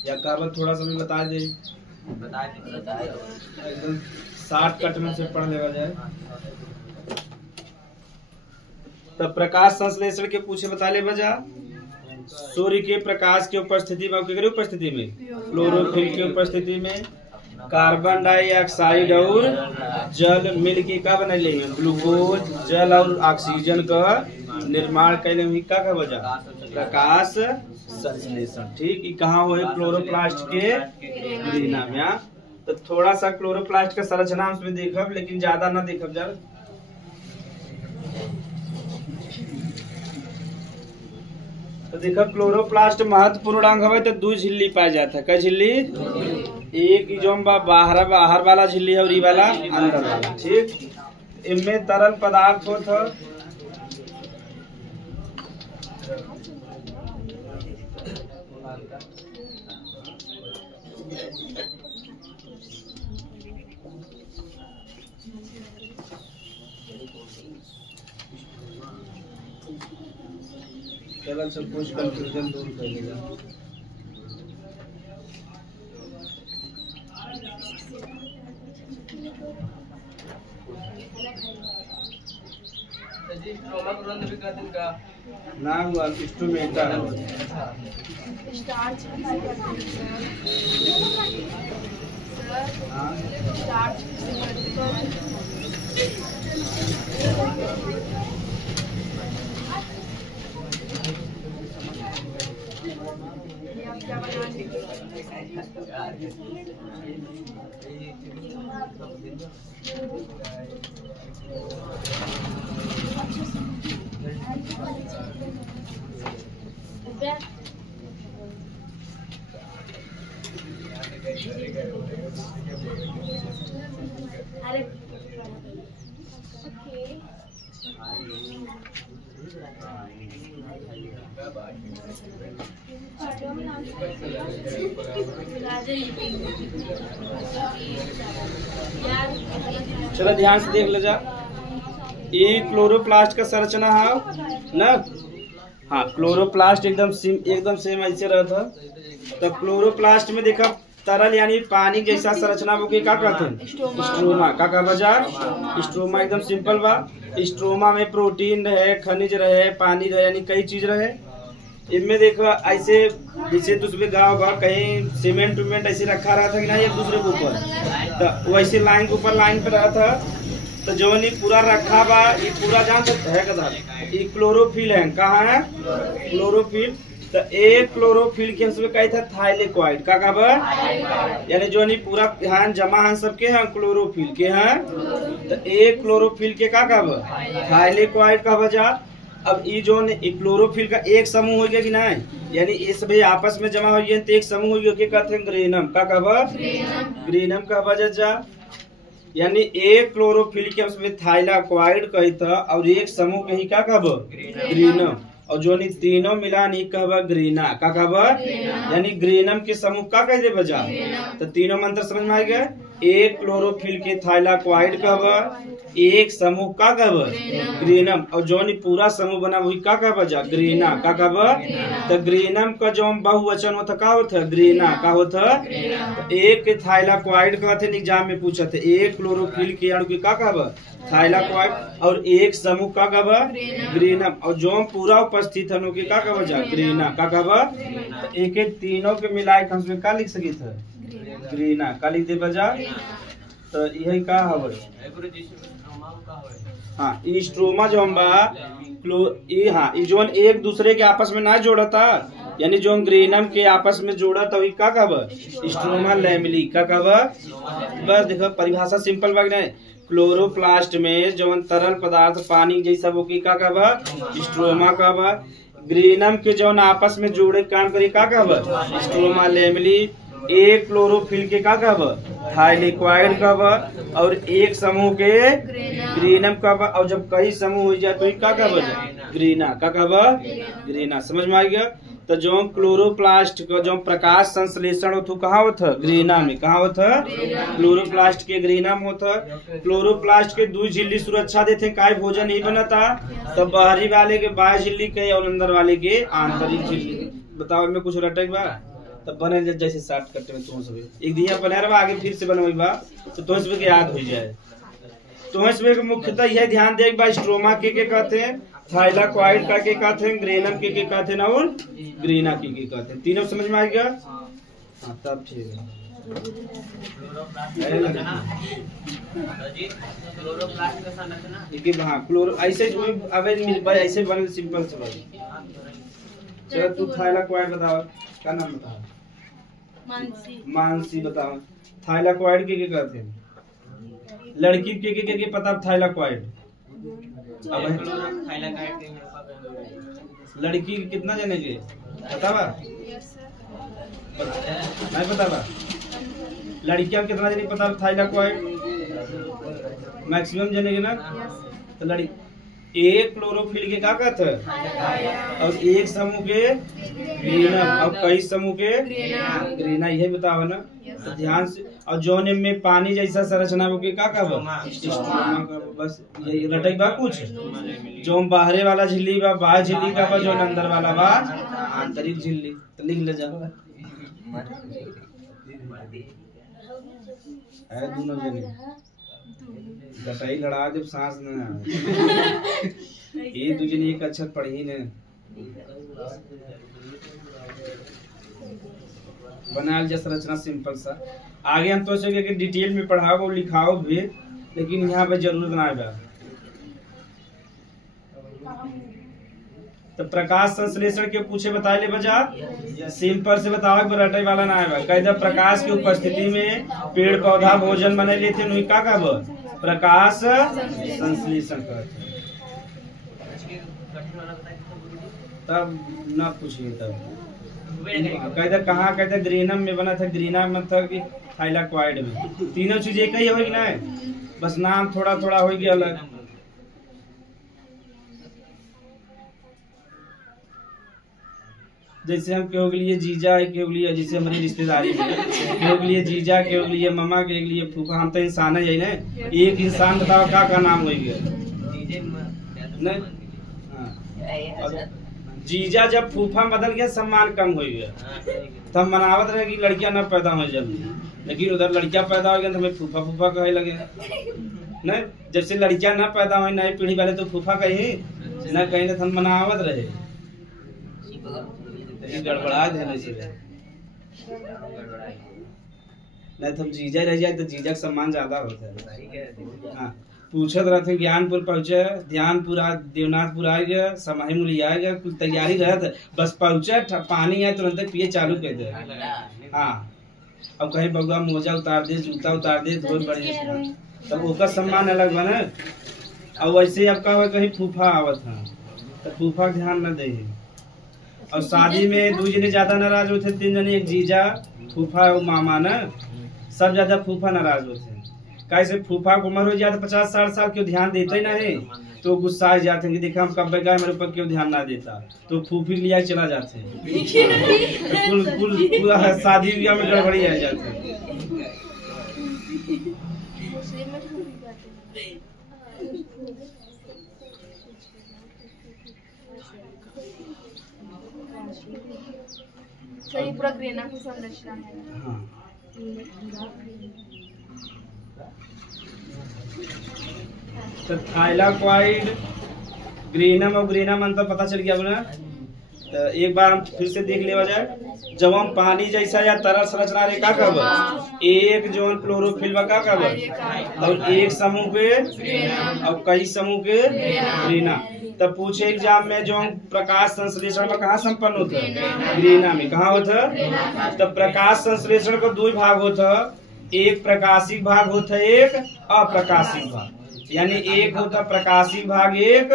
या काबत थोड़ा सा भी बता दे, एकदम शॉर्टकट में से पढ़ लेगा जाए। तब प्रकाश संश्लेषण के पूछे बता ले बजा। सूर्य के प्रकाश की उपस्थिति में, उपस्थिति में क्लोरोफिल की उपस्थिति में कार्बन डाइऑक्साइड और जल मिल के का बना ले ग्लूकोज, जल और ऑक्सीजन का निर्माण कैले का वजह प्रकाश संश्लेषण। ठीक, ये कहाँ हुए? क्लोरोप्लास्ट के ग्रेना में। तो थोड़ा सा क्लोरोप्लास्ट का संरचना उसमें देखब, लेकिन ज्यादा ना देखब जब। तो देखो क्लोरोप्लास्ट महत्वपूर्ण अंग हवे तो 2 झिल्ली पाया जाता है। क्या झिल्ली? एक जो बाहर वाला झिल्ली है और ये वाला अंदर वाला। ठीक, इनमें तरल पदार्थ होता चलन सब कुछ कंफ्यूजन दूर कर लेगा। ना हुआ इंस्ट्रूमेंटा स्टार्च किसे करते हैं? स्टार्च किसे करते हैं? क्या बनाने अरे चलो ध्यान से देख ले जा। ये क्लोरोप्लास्ट का संरचना है ना। हाँ क्लोरोप्लास्ट एकदम सेम ऐसे रहता। तो क्लोरोप्लास्ट में देखा तरल यानी पानी जैसा संरचना वो क्या कहते हैं? स्ट्रोमा। का कहा जा? स्ट्रोमा एकदम सिंपल बा। स्ट्रोमा में प्रोटीन रहे, खनिज रहे, पानी रहे, यानी कई चीज रहे। इनमें देखो ऐसे जैसे दूसरे गाँव कहीं सीमेंट उमेंट ऐसे रखा रहा था कि नहीं एक दूसरे के ऊपर, तो वैसे लाइन के ऊपर लाइन पे रहा था। तो जो नहीं पूरा रखा बा ये पूरा जान सकता है कदा ये क्लोरोफिल है। कहाँ है क्लोरोफिल? तो एक क्लोरोफिल के उसमें कही था थाइलेक्वाइड। का कहा यानी जो नहीं पूरा यहाँ जमा है सबके हैं क्लोरोफिल के हैं। तो एक क्लोरोफिल के का कहा थाइलेक्वाइड का वजह। अब ये जो क्लोरोफिल का एक समूह हो गया कि नहीं, यानी ये सभी आपस में जमा हो गया तो एक समूह हो गया क्या कहते हैं? ग्रेनम। का कहा ग्रेनम का वजह जा, यानी एक क्लोरोफिल के उसमें थाइलेक्वाइड कही था और एक समूह कही क्या कहा ग्रेनम। और जो नहीं तीनों मिला नहीं कहवा ग्रीना। का कहवा यानी ग्रीनम के समूह का कह दे बजा। तो तीनों मंत्र समझ में आ गए। एक क्लोरोफिल के थाइलेक्वाइड कहवा, एक समूह का कहवा ग्रीनम, और जो नहीं पूरा समूह बना वही का कह बजा ग्रीना। का कहवा तो ग्रीनम का जो बहुवचन होता का होता ग्रीना। का होता एक थाइलेक्वाइड कहते एग्जाम में पूछा थे। एक क्लोरोफिल के अणु की का कहवा थाइलेक्वाइड, और एक समूह का कहवा ग्रीनम, और जो पूरा उपस्थित है का कहवा जा ग्रीना। का कहवा एक तीनों के मिलाए हम का लिख सकी था ग्रीना। का लिख दे बजा। तो यही का हवे हाँ स्ट्रोमा जो हम हाँ जो एक दूसरे के आपस में ना जोड़ा था, यानी जो ग्रेनम के आपस में जोड़ा था वही का कहवा स्ट्रोमा लैमेली। का कहवा बस देखो परिभाषा सिंपल बात नहीं। क्लोरोप्लास्ट में जो तरल पदार्थ पानी जैसा वो की का कहवा स्ट्रोमा कहवा। ग्रेनम के जो आपस में जोड़े काम करे का कहवा स्ट्रोमा लैमेली। एक क्लोरोफिल के का कहवा थाइलेक्वाइड कहवा, और एक समूह के ग्रेनम कहवा, और जब कई समूह हो जाए तो का कहवा ग्रीना। का कहवा ग्रीना। समझ में आ गया। तो जो क्लोरोप्लास्ट का जो प्रकाश संश्लेषण होता कहाँ होता ग्रीना में। कहाँ होता क्लोरोप्लास्ट के ग्रीना में होता। क्लोरोप्लास्ट के दो झिल्ली सुरक्षा देते काय भोजन नहीं बनता। तो बाहरी वाले के बाह्य झिल्ली के और अंदर वाले के आंतरिक झिल्ली। बताओ में कुछ रटक बा तब बने जैसे शॉर्ट कट में तुम सब एक दिया बना रहा आगे फिर से बनवाई बा तो तुम सब के याद हो जाए। तुम सब मुख्यतः यह ध्यान दे बा स्ट्रोमा के कहते हैं, थाइलेक्वाइड का के कहते हैं, ग्रेनम के कहते हैं और ग्रीना के कहते हैं। तीनों समझ में आ गया। हाँ तब ठीक है। हाँ क्लोरो ऐसे ऐसे बने सिंपल से बने। चलो तू थाइलेक्वाइड बताओ क्या नाम बताओ। मानसी बताओ। थाइलेक्वाइड के कहते हैं। लड़की के पता थाइलेक्वाइड। लड़की कितना जने के पता बा नहीं पता बा। लड़कियां कितना जने पता थाइलेक्वाइड मैक्सिमम जने के ना। तो लड़की एक क्लोरोफिल के क्या कहते हैं और एक समूह के ग्रीना और कई समूह के ग्रीना। यही बताओ ना। तो ध्यान से। और जोन में पानी जैसा संरचना वो क्या कहबो बस यही रटक बा। कुछ जो बाहरे वाला झिल्ली बा बाहर झिल्ली का बा, जो अंदर वाला बा आंतरिक झिल्ली। तो लिख ले जाओ है दोनों जने गटाई लड़ा जब सांस न आए ये दूसरे एक अक्षर पढ़ी ने बना जैसा रचना सिंपल सा। आगे हम तो सोचे कि डिटेल में पढ़ाओ लिखाओ भी, लेकिन यहाँ पे जरूरत ना है। तो प्रकाश संश्लेषण के पूछे बताए ले बजा सिंपल से बताओ रटाई वाला ना है। कहते प्रकाश की उपस्थिति में पेड़ पौधा भोजन बने लेते नहीं का कहब प्रकाश संश्लेषण करते। तब न पूछिए। तब कहते कहाँ कहते ग्रीनम में बना था। ग्रीना में था कि थाइलेक्वाइड में। तीनों चीज एक ही होगी ना, बस नाम थोड़ा थोड़ा हो गया अलग। जैसे हम के लिए जीजा है के लिए जैसे हमारी रिश्तेदारी के लिए जीजा के लिए मामा के लिए फूफा। हम तो इंसान है ना। एक इंसान बताओ क्या नाम हो गया नहीं। जीजा जब फूफा बदल गया सम्मान कम हो गया, तब मनावत रहे कि लड़कियां न पैदा हो जल्दी, लेकिन उधर लड़कियां पैदा हो गया तो हमें फूफा फूफा कहे लगे। नहीं, जब से लड़कियां न पैदा हुई नई पीढ़ी वाले तो फूफा कही न कहीं न हम मनावत रहे। गड़बड़ा दे नहीं तो जीजा रह जाए तो जीजा का सम्मान ज्यादा होता है। हाँ, पूछत रहते ज्ञानपुर पहुंचे, ध्यानपुर देवनाथपुर आ गया, समाही मूली आ गया, कुछ तैयारी रहत, बस पहुंचे पानी है तुरंत पिए चालू कर दे। हाँ, अब कहीं बगुआ मोजा उतार दे, जूता उतार दे, धोए बढ़िया, तब उसका सम्मान अलग बने। और वैसे अब का कहीं फूफा आवत है तो फूफा ध्यान न दे। और शादी में 2 जने ज्यादा नाराज होते, 3 जने, एक जीजा फूफा और मामा न, सब ज्यादा फूफा नाराज होते हैं। कैसे फूफा को उम्र हो जाए तो 50-60 साल क्यों ध्यान देते ही नहीं, तो गुस्सा आ जाते हैं कि देखा हम कब गए मेरे ऊपर क्यों ध्यान ना देता, तो फूफी लिया चला जाते हैं। पूरा शादी ब्याह में गड़बड़ी आ जाती है। सही पूरा ग्रेना की संरचना है। हाँ। तो थाइलाक्वाइड, ग्रेनम और ग्रेनम अंतर पता चल गया अपना। तो एक बार हम फिर से देख लेवा जाए। जब हम पानी जैसा या तरल संरचना रे का कहब, एक जोन क्लोरोफिल का कहब, और एक समूह के और कई समूह के ग्रेना। तब पूछे एग्जाम में जो प्रकाश संश्लेषण में कहाँ संपन्न होता है, ग्रेना में। कहाँ होता है? तब प्रकाश संश्लेषण को 2 भाग होता है, एक प्रकाशिक भाग होता है, एक अप्रकाशिक भाग। यानी एक होता प्रकाशिक भाग, एक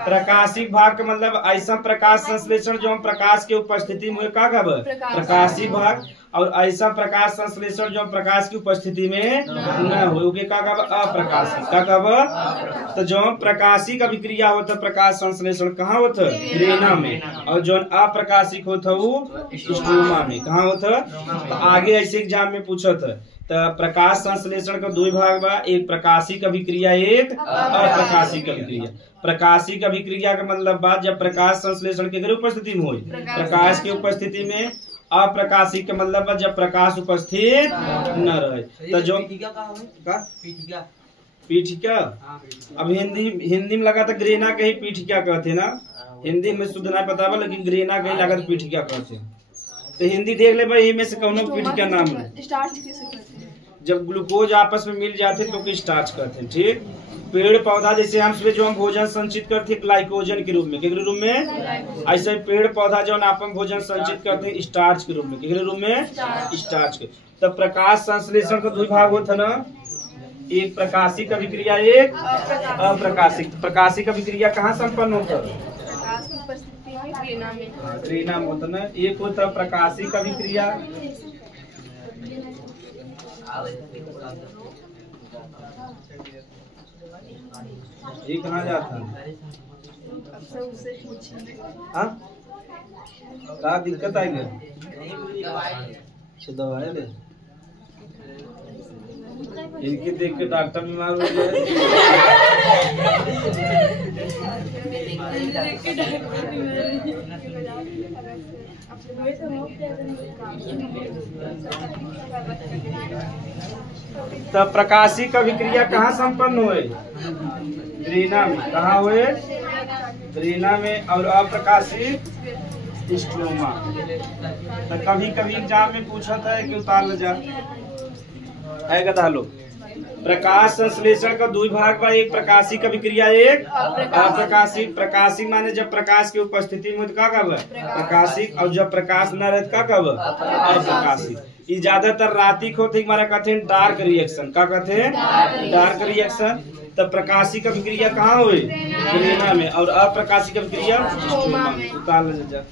प्रकाशिक भाग का मतलब ऐसा प्रकाश संश्लेषण जो हम प्रकाश के उपस्थिति में का कहब, प्रकाशिक भाग। और ऐसा प्रकाश संश्लेषण जो प्रकाश की उपस्थिति में न हो का कहब, अप्रकाशिक। का कहब? तो जो प्रकाशिक अभिक्रिया होता प्रकाश संश्लेषण कहाँ होता, ग्रेना में, और जो अप्रकाशिक होता वो स्ट्रोमा में। कहाँ होता? तो आगे ऐसे एग्जाम में पूछत तो प्रकाश संश्लेषण का 2 भाग बा, एक प्रकाशिक अभिक्रिया, एक अप्रकाशिक अभिक्रिया। प्रकाशिक अभिक्रिया का मतलब बात जब प्रकाश संश्लेषण के उपस्थिति में हो, प्रकाश की उपस्थिति में। अप्रकाशिक का मतलब जब प्रकाश उपस्थित न रहे। तो जो पीठिका, अब हिंदी में लगा था ग्रेना कहीं पीठिका कहते ना, हिंदी में शुद्ध ना पता, लेकिन ग्रेना कहीं लगा पीठिका कहते। तो हिंदी देख ले भाई, में से कौन पीठिका नाम है। स्टार्च किसे कहते हैं? जब ग्लूकोज आपस में मिल जाते तो स्टार्च कहते हैं। ठीक, पेड़ पौधा जैसे हम सुबह जो हम भोजन संचित करते हैं ग्लाइकोजन के रूप में, के रूप में, ऐसे पेड़ पौधा जो आप भोजन संचित करते हैं स्टार्च के रूप में, के रूप में, स्टार्च के। तब प्रकाश संश्लेषण का 2 भाग होता ना, एक प्रकाशिक अभिक्रिया, एक अप्रकाशिक। प्रकाशिक अभिक्रिया कहाँ संपन्न होता है, ग्रेना में होता ना। एक होता प्रकाशिक अभिक्रिया, ये कहाँ जाता है? हाँ, क्या दिक्कत आएगी? दवाई ले, इनकी देख के डॉक्टर बीमार हो गए। तब प्रकाशिक अभिक्रिया कहाँ संपन्न हुए, ग्रेना में। कहाँ हुए, ग्रेना में। और अप्रकाशिक स्ट्रोमा। तो कभी कभी एग्जाम में पूछा था कि उतार ले जा है गधा लोग। प्रकाश संश्लेषण का 2 भाग बा, एक प्रकाशिक अभिक्रिया, एक अप्रकाशिक। प्रकाशिक माने जब प्रकाश की उपस्थिति में का कहब, प्रकाशिक, और जब प्रकाश न रहे का कहब, अप्रकाशिक। ये ज्यादातर रातिक होते हमारा कहते हैं डार्क रिएक्शन। का कहते हैं, डार्क रिएक्शन। तब प्रकाशिक अभिक्रिया कहाँ हुई, ग्रेना में, और अप्रकाशिक अभिक्रिया उतार ले जा।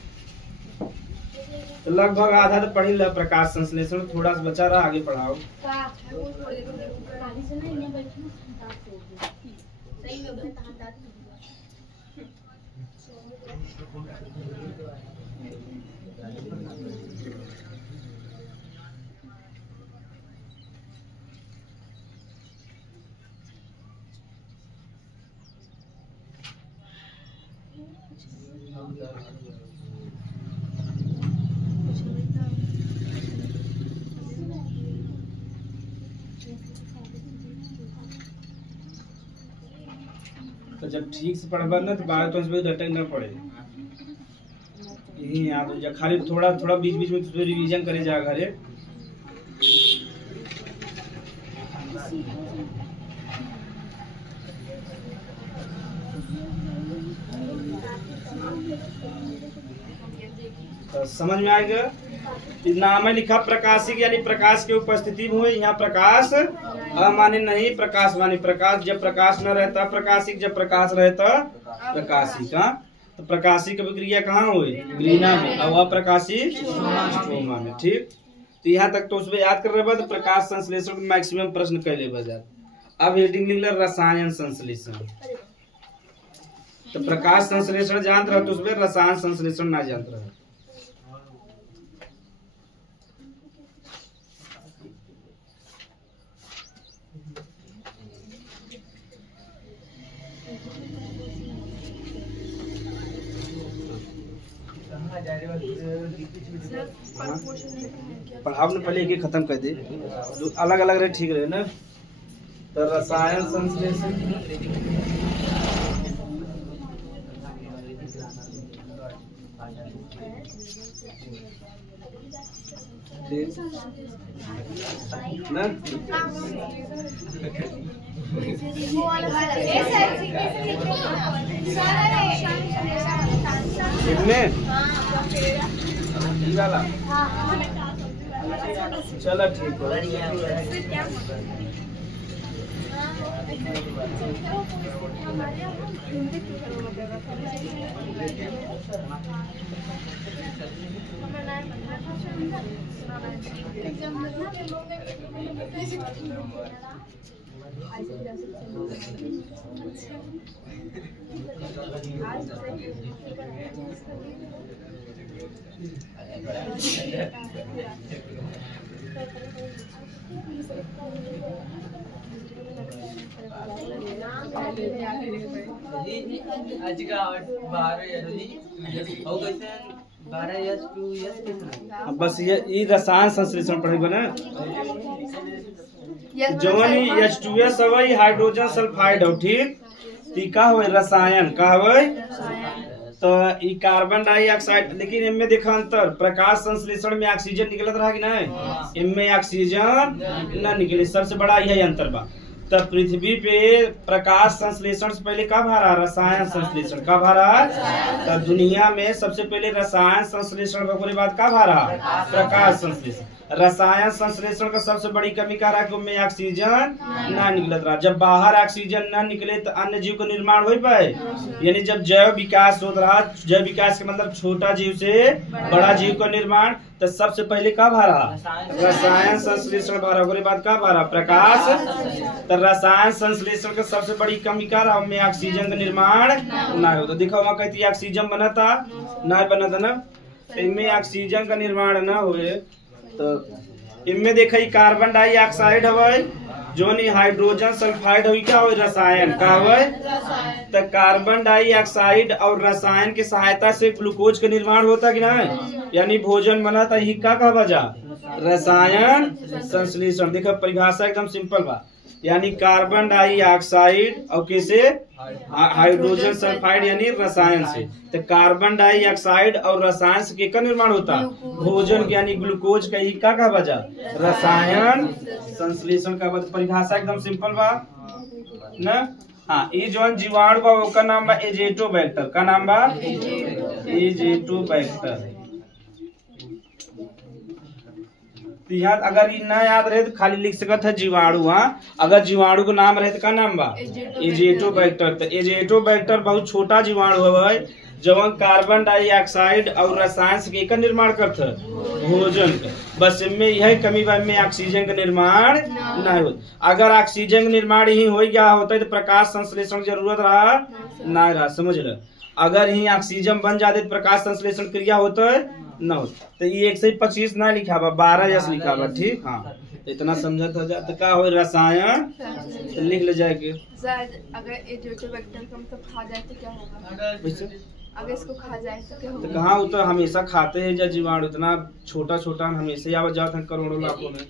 तो लगभग आधा तो पढ़ी ला प्रकाश संश्लेषण, थोड़ा सा बचा रहा, आगे पढ़ाओ। तो जब ठीक से पढ़बा ना तो बाहर तो उसमें लटक ना पड़े, यही याद हो जा। खाली थोड़ा थोड़ा बीच बीच में तो रिवीजन करे जा घरे। तो समझ में आएगा। नाम में लिखा प्रकाशिक यानी प्रकाश की उपस्थिति में हुई। यहाँ प्रकाश अमाने नहीं, प्रकाश माने प्रकाश। जब प्रकाश न रहता प्रकाशिक, जब प्रकाश रहता प्रकाशिक। हाँ, तो प्रकाशिक अभिक्रिया कहाँ हुई? ग्रीना में। और अप्रकाशिक स्ट्रोमा में। ठीक, तो यहाँ तक तो उसमें याद कर रहे बाद प्रकाश संश्लेषण में मैक्सिमम प्रश्न कैले बजा। अब हेडिंग लिख ले रसायन संश्लेषण। तो प्रकाश संश्लेषण जानते रहो तो उसमें रसायन संश्लेषण ना जानते रहो। पढ़ाओ ने पहले एक खत्म कर दे, अलग अलग रहे ठीक रहे ना। तो रसायन संश्लेषण ना चलो ठीक है। आज का 12 बस ये रसायन संश्लेषण पढ़ेगा ना। जवन H2S हवे हाइड्रोजन सल्फाइड हो। ठीक, ती का होए रसायन का होए तो ई कार्बन डाइऑक्साइड। लेकिन इनमें देखा अंतर, प्रकाश संश्लेषण में ऑक्सीजन निकलत रहा कि नहीं, इनमें ऑक्सीजन न निकले। सबसे बड़ा यही अंतर बा। तब पृथ्वी पे प्रकाश संश्लेषण से पहले का भारा रसायन संश्लेषण का भारा। तब दुनिया में सबसे पहले रसायन संश्लेषण के बाद का भारा प्रकाश संश्लेषण। रसायन संश्लेषण का सबसे बड़ी कमी का रहा कि उनमें ऑक्सीजन ना निकलत रहा। जब बाहर ऑक्सीजन ना निकले तो अन्य जीव का निर्माण हो पाए। यानी जब जैव विकास हो रहा, जैव विकास के मतलब छोटा जीव से बड़ा जीव का निर्माण, तो सबसे पहले का भारा रसायन संश्लेषण भारा। उसके बाद का भारा प्रकाश। तो रसायन संश्लेषण का सबसे बड़ी कमी का रहा, उनमें ऑक्सीजन का निर्माण ना हो। तो देखो वहाँ कहती है ऑक्सीजन बना था ना, बना था ना, इनमें ऑक्सीजन का निर्माण ना हुए। तो इनमें देखा कार्बन डाइऑक्साइड हवे, जो नहीं हाइड्रोजन सल्फाइड हुई क्या हो रसायन का हवे। तो कार्बन डाइऑक्साइड और रसायन की सहायता से ग्लूकोज का निर्माण होता कि नहीं, यानी भोजन बना था। ही का कहा बजा रसायन संश्लेषण। देखो परिभाषा एकदम सिंपल बा, यानी कार्बन डाइऑक्साइड और किसे हाइड्रोजन सल्फाइड यानी रसायन से। तो कार्बन डाइऑक्साइड और रसायन से केकर निर्माण होता भोजन यानी ग्लूकोज का। ही का बजा रसायन संश्लेषण का परिभाषा एकदम सिंपल बा ना। हाँ, ये जो जीवाणु बा उसका नाम बा एजेटोबैक्टर। का नाम बा एजेटोबैक्टर। तो यहाँ अगर ये ना याद रहे तो खाली लिख सकत है जीवाणु। हाँ, अगर जीवाणु का नाम रहे तो का नाम बा एजेटोबैक्टर। तो एजेटोबैक्टर बहुत छोटा जीवाणु है जवन कार्बन डाइऑक्साइड और रसायन से का निर्माण करता भोजन का। बस इनमें यह कमी बा, इनमें ऑक्सीजन का निर्माण नहीं होता। अगर ऑक्सीजन का निर्माण ही हो गया होता है तो प्रकाश संश्लेषण की जरूरत रहा ना रहा। समझ लो, अगर ही ऑक्सीजन बन जाते तो प्रकाश संश्लेषण क्रिया होता है न होता। तो ये 125 ना लिखा बा, 12 यस लिखा बा। ठीक, हाँ, इतना समझा था जा। तो क्या हो रसायन तो लिख ले जाएगी। अगर एजेटोबैक्टर का मतलब खा जाए तो क्या होगा? अगर इसको खा जाए तो क्या तो होगा? कहाँ वो तो हमेशा खाते हैं जब जीवाणु इतना छोटा छोटा हमेशा आवाज जाते हैं करोड़ों लाखों में।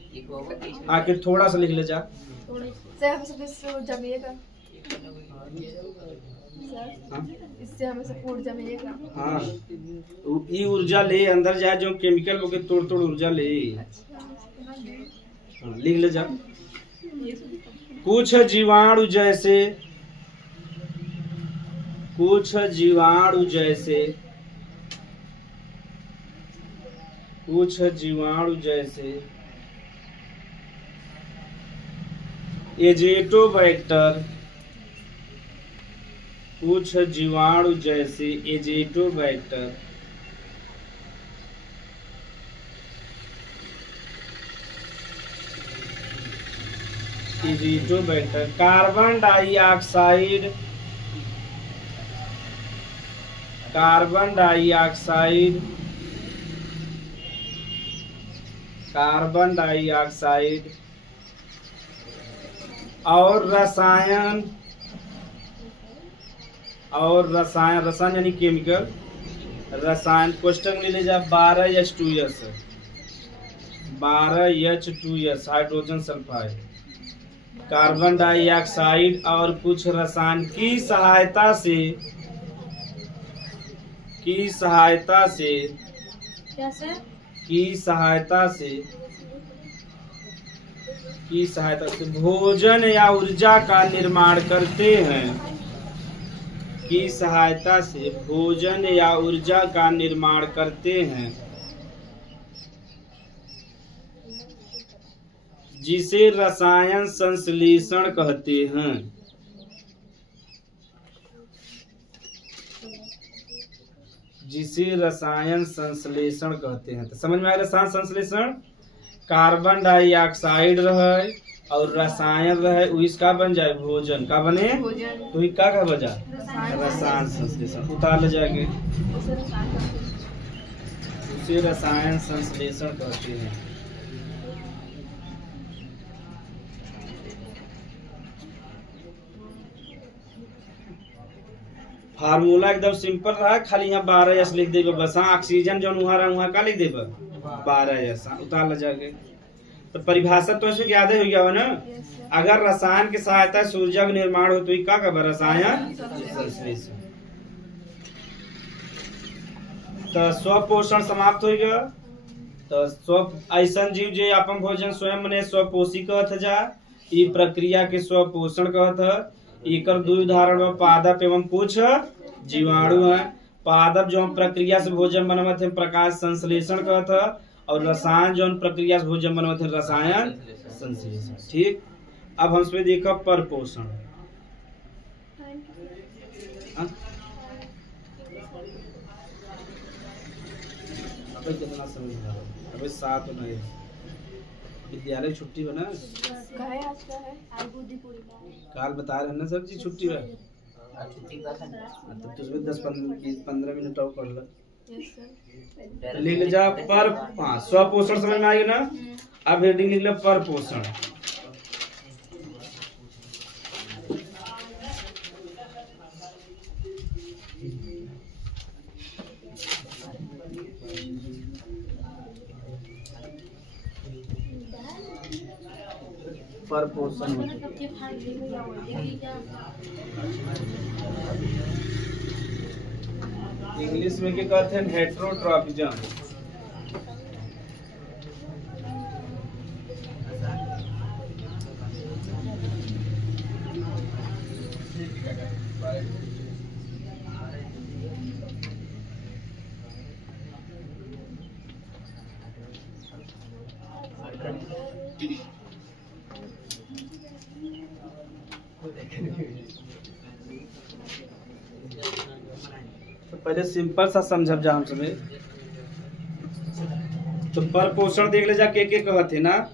आखिर थोड़ा सा लिख ले जा। सर हमें सब इससे ऊर्जा मिलेगा हाँ? सर, इससे हमें सब ऊर्जा मिलेगा। हाँ ये ऊर्जा ले अंदर जाए जो केमिकल होके तोड़ तोड़ ऊर्जा ले। हाँ, लिख ले जा। कुछ जीवाणु जैसे एजेटोबैक्टर कार्बन डाइऑक्साइड और रसायन यानी केमिकल रसायन कोष्टक में ले जा 12H2S hydrogen sulphide carbon dioxide और कुछ रसायन की सहायता से भोजन या ऊर्जा का निर्माण करते हैं जिसे रसायन संश्लेषण कहते हैं। तो समझ में आया रसायन संश्लेषण। कार्बन डाइऑक्साइड रहे और रसायन रहे वो इसका बन जाए भोजन का बने तो ये का बजा रसायन संश्लेषण उतार ले जाएंगे उसे रसायन संश्लेषण कहते हैं। फार्मूला एकदम सिंपल रहा खाली यहाँ 12S लिख देगा बस। हाँ ऑक्सीजन जो वहाँ रहा वहाँ का लिख देगा 12S उतार ले जाके। तो परिभाषा तो ऐसे याद हो गया हो ना। अगर रसायन की सहायता से ऊर्जा का निर्माण हो तो ये क्या कहबा रसायन संश्लेषण। तो स्वपोषण समाप्त हो गया। तो स्व ऐसा जीव जो अपन भोजन स्वयं बने स्वपोषी कहत जा ये प्रक्रिया के स्वपोषण कहत। एकर दो उदाहरण में पादप एवं कुछ जीवाणु है। पादप जो प्रक्रिया से भोजन बनवत है प्रकाश संश्लेषण कहता और रसायन जो प्रक्रिया से भोजन बनवत है रसायन संश्लेषण। ठीक अब हम इसमें देखो परपोषण। अबे कितना समय है? अबे 7 नहीं विद्यालय छुट्टी बना काल बता रहे हैं ना सर जी छुट्टी है। तब तो उसमें 10-15 मिनट और पढ़ लो। लिख ले जा पर हाँ स्वपोषण समझ में आएगा ना। अब हेडिंग लिख लो पर पोषण। परपोषण इंग्लिश में क्या कहते हैं हेटेरोट्रॉपिज्म। तो पहले सिंपल सा समझब जा हम सभी। तो परपोषण देख ले जा के कहते ना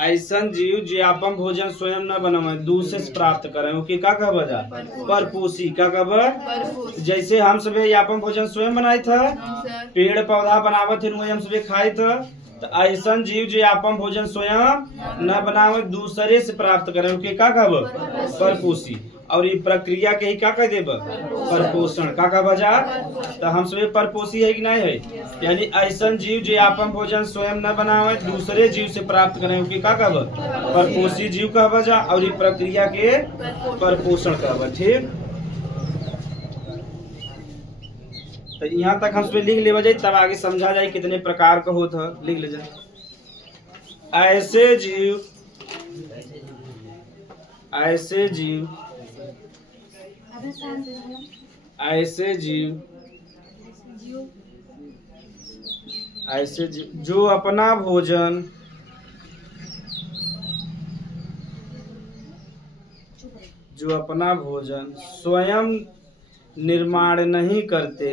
ऐसा जीव जो अपन भोजन स्वयं न बनावे दूसरे से प्राप्त करे ओके का कहबा जा परपोषी का कहबा। जैसे हम सब अपन भोजन स्वयं बनाए था पेड़ पौधा बनावत थे वही हम सब खाए थे। तो ऐसा जीव जो अपन भोजन स्वयं न बनावे दूसरे से प्राप्त करे ओके का कहबा परपोषी। और ये प्रक्रिया के ही का कह देब परपोषण का का बजा। तो हम सब परपोषी है कि नहीं है, यानी ऐसा जीव जो आपन भोजन स्वयं न बनावे दूसरे जीव से प्राप्त करे कि का कहब परपोषी जीव कह बजा, और ये प्रक्रिया के परपोषण कहब। ठीक, तो यहाँ तक हम सब लिख ले जाए, तब आगे समझा जाए कितने प्रकार का होता है। लिख ले जाए ऐसे जीव ऐसे जीव जो अपना भोजन स्वयं निर्माण नहीं करते,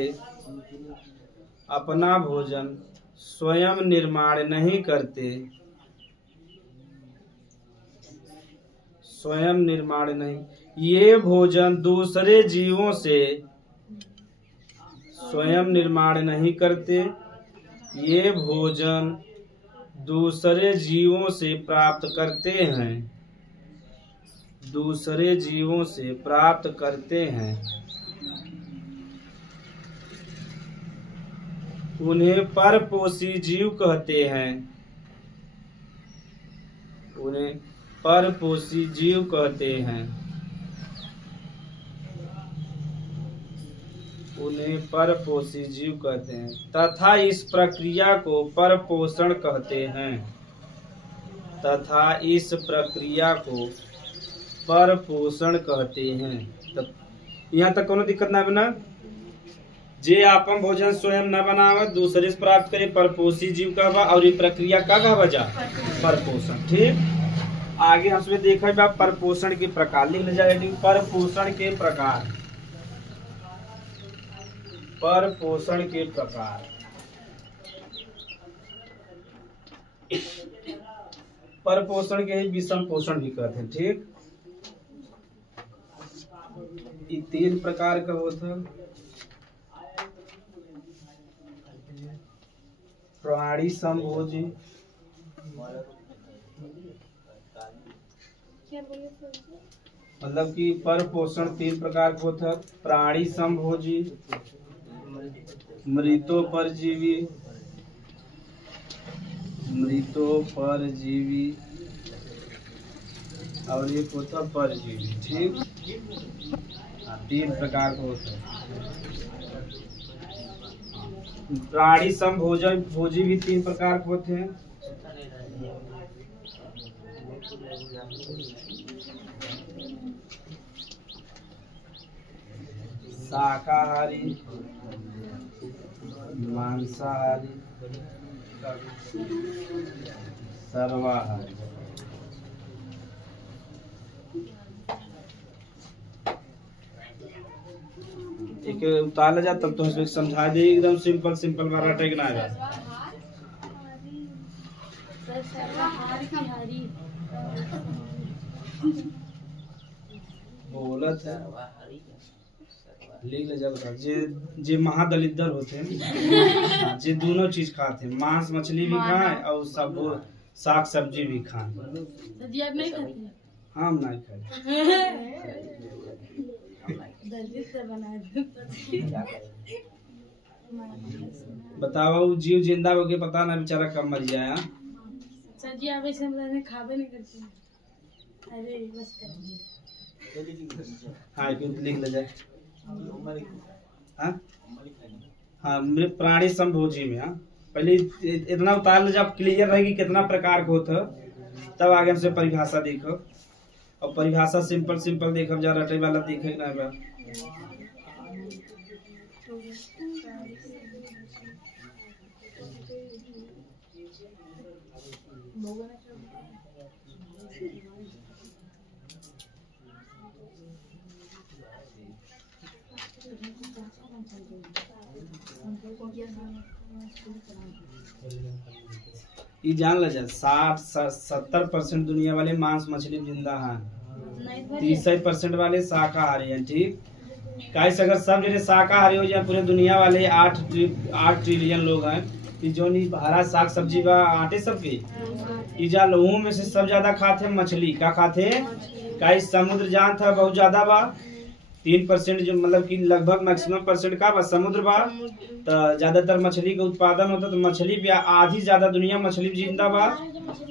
अपना भोजन स्वयं निर्माण नहीं करते, स्वयं निर्माण नहीं, ये भोजन दूसरे जीवों से स्वयं निर्माण नहीं करते, ये भोजन दूसरे जीवों से प्राप्त करते हैं, दूसरे जीवों से प्राप्त करते हैं, उन्हें परपोषी जीव कहते हैं, उन्हें परपोषी जीव कहते हैं, उन्हें परपोषी जीव कहते हैं तथा इस प्रक्रिया को परपोषण कहते हैं, तथा इस प्रक्रिया को परपोषण कहते हैं। तब यहाँ तक कोनो दिक्कत ना बना। जे आपन भोजन स्वयं न बनावे दूसरे से प्राप्त करे परपोषी जीव कहबा, और ये प्रक्रिया का कहबा जा परपोषण। ठीक, आगे हमसे देखा बा परपोषण के प्रकार। लिख ले जाए परपोषण के प्रकार, परपोषण के प्रकार। परपोषण के ही विषम पोषण भी कहते हैं। ठीक, ये 3 प्रकार का होता है। प्राणी समभोजी, मतलब कि परपोषण 3 प्रकार का होता है। प्राणी समभोजी, मृतोपरजीवी, और ये होता परजीवी। ठीक, 3 प्रकार का होता है। प्राणी समभोजी भी 3 प्रकार के होते हैं। शाकाहारी, मांसाहारी, सर्वाहारी। एक उतार जा तब तो उसमें समझा दे, एकदम सिंपल सिंपल वाला टेक ना आएगा। बोलत है लिख ले जा। जे महादलित होते हैं जे दोनों चीज खाते हैं, मांस मछली भी खाएं और सब साग सब्जी भी खाएं। हम नहीं खाए। बताओ जीव जिंदा होके पता ना बेचारा कब मर जाए। सर जी आप ऐसे मतलब खावे नहीं करते। अरे बस कर। हाँ क्यों लिख ले जाए। हाँ मेरे प्राणी समभोजी में। हाँ पहले इतना उतार ले जब क्लियर रहेगी कितना प्रकार का होता, तब आगे हमसे परिभाषा देखो। और परिभाषा सिंपल सिंपल देखो, जा रटे वाला देखे ना बा। ये जान ल जा 60-70% दुनिया वाले मांस मछली जिंदा हैं, 30% वाले शाकाहारी हैं। ठीक, कैसे अगर सब जने शाकाहारी हो जाए पूरे दुनिया वाले 8 ट्रिलियन लोग हैं, कि जो नी हरा साग सब्जी बा आटे सबके ई जा लहू में से सब ज्यादा खाते मछली का खाते का समुद्र जान था बहुत ज्यादा बा 3% जो मतलब कि लगभग मैक्सिमम परसेंट का बा समुद्र बा तो ज्यादातर मछली का उत्पादन होता तो मछली भी आधी ज्यादा दुनिया मछली जिंदा बा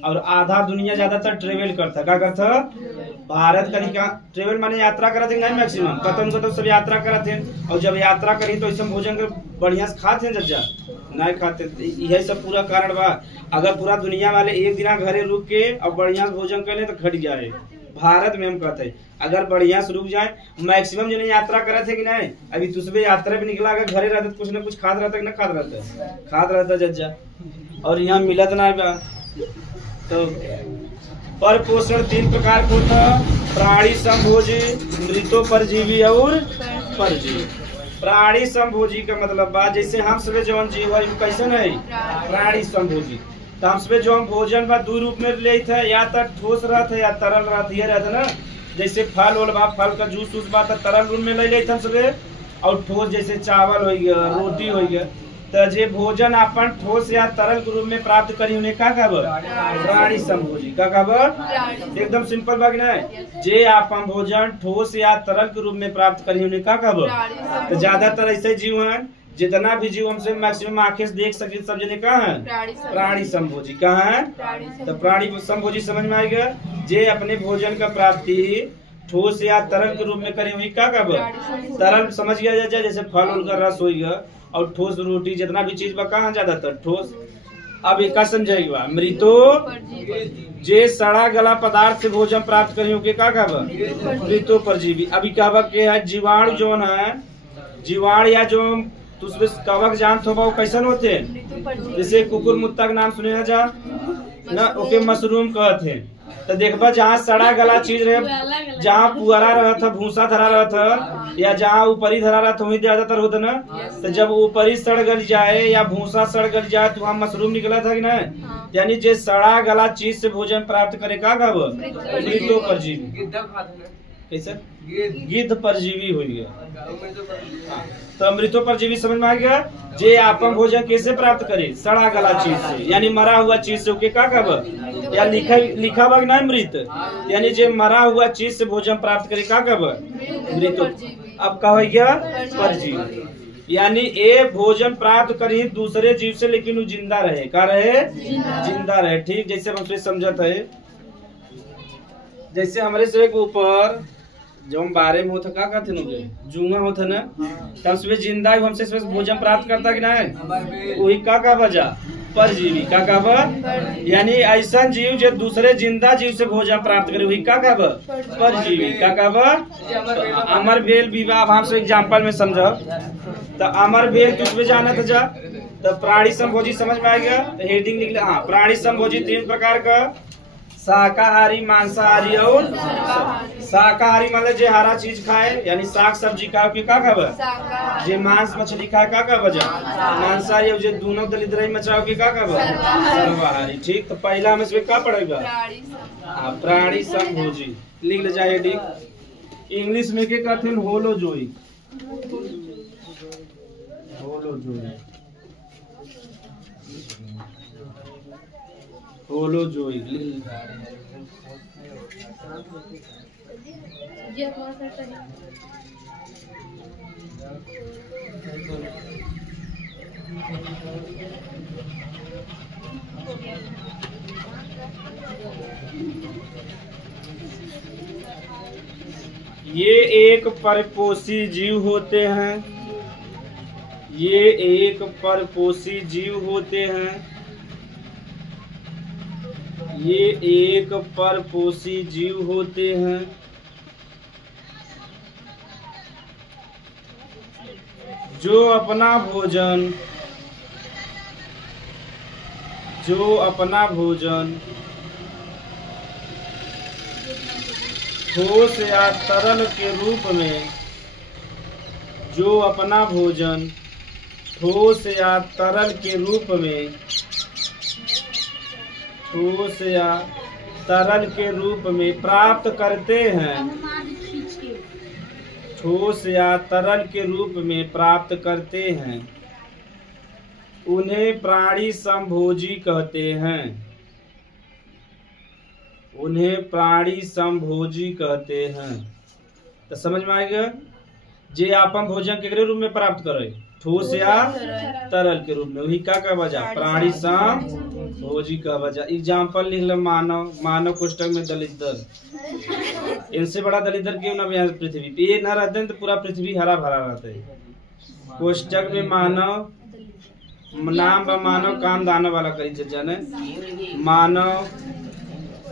और आधा दुनिया ज्यादातर ट्रेवल करता का करता भारत का ट्रेवल माने यात्रा करते नहीं मैक्सिमम कतन को तो सब यात्रा करते और जब यात्रा करी तो ऐसा भोजन के बढ़िया से खाते हैं जज्जा नहीं खाते यही सब पूरा कारण बा अगर पूरा दुनिया वाले एक दिन घरे रुक के और बढ़िया से भोजन कर ले तो घट जाए भारत में हम कहते हैं अगर बढ़िया से रुक जाए मैक्सिमम जो यात्रा करे थे कि नहीं अभी तुझे यात्रा भी निकला अगर घरे रहते कुछ ना कुछ खाद रहता कि ना खाद रहता जज्जा और यहाँ मिलत ना बा तो पर पोषण 3 प्रकार को होता प्राणी संभोजी मृतोपरजीवी और परजीवी। प्राणी संभोजी का मतलब बा जैसे हम सब जौन जीव है कैसे नहीं प्राणी संभोजी तो हम सब जो भोजन बा 2 रूप में ले थे या तो ठोस रहता या तरल रहता ये रहता ना जैसे फल उल बा फल का जूस उस बा तो तरल रूप में ले लेते हम सब और ठोस जैसे चावल हो गया रोटी हो गया तो जे भोजन अपन ठोस या तरल के रूप में प्राप्त करी उन्हें का कहब प्राणी संभोजी का कहब एकदम सिंपल बात नहीं जे अपन भोजन ठोस या तरल के रूप में प्राप्त करी उन्हें का कहब तो ज्यादातर ऐसे जीव हैं जितना भी जीव हमसे मैक्सिमम आंखें से देख सके सब जने कहाँ है प्राणी संभोजी कहाँ है तो प्राणी संभोजी समझ में आएगा जे अपने भोजन का प्राप्ति ठोस या तरल के रूप में करे हुई का कहब तरल समझ गया जाए जैसे फल उल का रस हो गया और ठोस रोटी जितना भी चीज बा कहाँ ज्यादातर ठोस अब एक समझेगा मृतो जे सड़ा गला पदार्थ से भोजन प्राप्त करी के का कहब मृतो परजीवी। अभी कहब के है जीवाणु जो है जीवाणु या जो तुझे कवक जानते हो कैसन होते हैं जैसे कुकुर मुत्ता का नाम सुने जा ना ओके मशरूम कहते हैं तो देखबा जहाँ सड़ा गला चीज रहे जहाँ पुअरा रहा था भूसा धरा रहा था या जहाँ ऊपरी धरा रहा था वही ज्यादातर होता ना तो जब ऊपरी सड़ गल जाए या भूसा सड़ गल जाए तो वहाँ मशरूम निकला था कि नहीं यानी जे सड़ा गला चीज से भोजन प्राप्त करे का कहब मृतो परजीवी कैसे गिद्ध परजीवी हो गया तो मृतो परजीवी समझ में आ गया जे आपन भोजन कैसे प्राप्त करे सड़ा गला चीज से यानी मरा हुआ चीज से ओके का कहब या लिखा बा नहीं मृत यानी जे मरा हुआ चीज से भोजन प्राप्त करे का कहब मृतो अब कहा गया परजीवी यानी ए भोजन प्राप्त करी दूसरे जीव से लेकिन वो जिंदा रहे का रहे जिंदा रहे ठीक जैसे हम समझत है जैसे हमारे शरीर के ऊपर जो हम बारे में होता क्या कहते हैं जूंगा होता ना तब सुबह जिंदा हमसे भोजन प्राप्त करता कि नहीं वही का वजह परजीवी का कहब यानी ऐसा जीव जो दूसरे जिंदा जीव से भोजन प्राप्त करे वही का कहब परजीवी का कहब अमर भेल विवाह हम से एग्जाम्पल में समझ तो अमर भेल किस में जाना था जा तो प्राणी संभोजी समझ में आ गया हेडिंग लिख हाँ प्राणी संभोजी 3 प्रकार का शाकाहारी मांसाहारी और शाकाहारी मतलब जे हरा चीज खाए यानी साग सब्जी का कहब जे मांस मछली खाए का वजह मांसाहारी जे दोनों दलित रही मचाओ के का कहब सर्वाहारी ठीक तो पहला में से क्या पड़ेगा प्राणी संभोजी लिख ले जाए डी इंग्लिश में के कहते हैं होलोजोई होलोजोई ये एक परपोषी जीव होते हैं ये एक परपोषी जीव होते हैं ये एक परपोषी जीव होते हैं जो अपना भोजन ठोस या तरल के रूप में जो अपना भोजन ठोस या तरल के रूप में ठोस या तरल के रूप में प्राप्त करते हैं ठोस या तरल के रूप में प्राप्त करते हैं उन्हें प्राणी समभोजी कहते हैं। उन्हें प्राणी समभोजी कहते हैं। तो समझ में आएगा जे आपन भोजन केकरे रूप में प्राप्त करे, ठोस या तरल के रूप में, वही का कहा जा प्राणी समभोजी कहा जा। एग्जाम्पल लिख लो मानव, मानव कोष्टक में दलितर, इनसे बड़ा दलितर क्यों ना पृथ्वी पे, ये न रहते तो पूरा पृथ्वी हरा भरा रहता है। कोष्टक में मानव, नाम व मानव काम दानव वाला करी जाने, मानव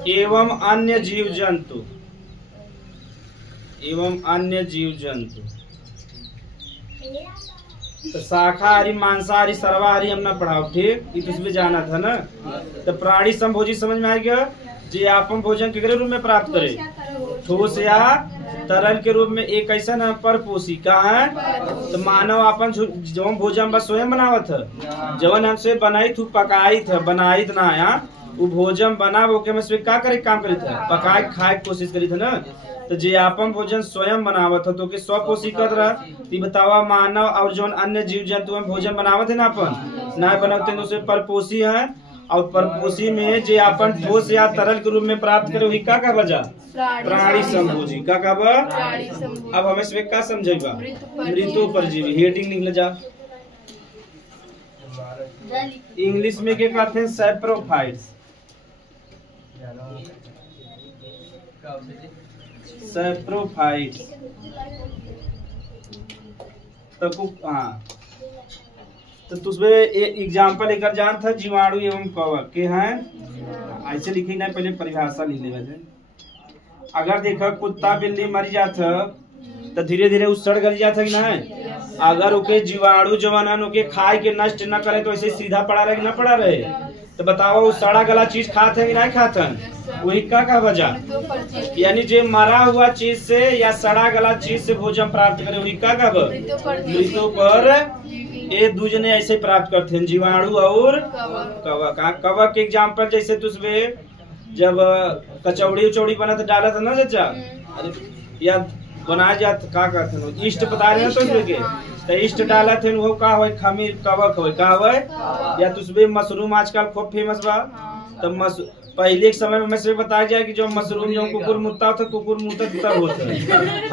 एवं अन्य जीव जंतु, एवं अन्य जीव जंतु। तो शाकाहारी मांसाहारी सर्वाहारी हमने पढ़ाओ, ठीक, ये तो इसमें जाना था ना। तो प्राणी समभोजी समझ में आएगा जे आपन भोजन केकरे रूप में प्राप्त करे, ठोस या तरल के रूप में। एक ऐसा न परपोषी का है, तो मानव अपन जो भोजन बस स्वयं बनावत है, जवन हमसे बनाई थू पकाई था, बनाई ना आया वो भोजन बना वो के में का करे काम करी था, पकाए खाए कोशिश करी था ना। तो जे आपन भोजन स्वयं बनावत है तो के स्वपोषी कर रहा। बतावा मानव और जो अन्य जीव जंतु में भोजन बनावत है ना अपन ना बनाते तो उसे परपोषी है। और परपोषी में जे आपन ठोस या तरल के रूप में प्राप्त करे वही का बजा प्राणी समभोजी का अब हमें इसमें का समझेगा मृत्यु परजीवी। हेडिंग निकल जा। इंग्लिश में क्या कहते हैं सैप्रोफाइट्स, सैप्रोफाइट्स। तो हाँ तो तुझमें एग्जाम्पल लेकर जान था जीवाणु एवं कवक के हैं, ऐसे लिखी ना, पहले परिभाषा लिख ले। वैसे अगर देखा कुत्ता बिल्ली मर जाता तो धीरे धीरे उस सड़ गल जाता कि ना। अगर उके जीवाणु जवान उके खाए के नष्ट न करे तो ऐसे सीधा पड़ा रहे कि ना पड़ा रहे। तो बताओ वो सड़ा गला चीज खाते हैं कि नहीं खाते हैं, वही का वजह, यानी जो मरा हुआ चीज से या सड़ा गला चीज से भोजन प्राप्त करे वही का मृत्यु पर। ये दूजने ऐसे प्राप्त करते हैं जीवाणु और कवक। कवक के एग्जाम्पल जैसे तुझमें जब कचौड़ी उचौड़ी बना तो डाला था ना चाचा, अरे या बनाया जाता का कहते हैं इष्ट बता रहे हैं तो उसमें के तो इष्ट डाला थे वो का हो खमीर कवक हो का हो। या तुझमें मशरूम आजकल खूब फेमस बा। तो पहले के समय में हमें बताया गया कि जो मशरूम जो कुकुर मुत्ता था कुकुर मुत्ता तब होता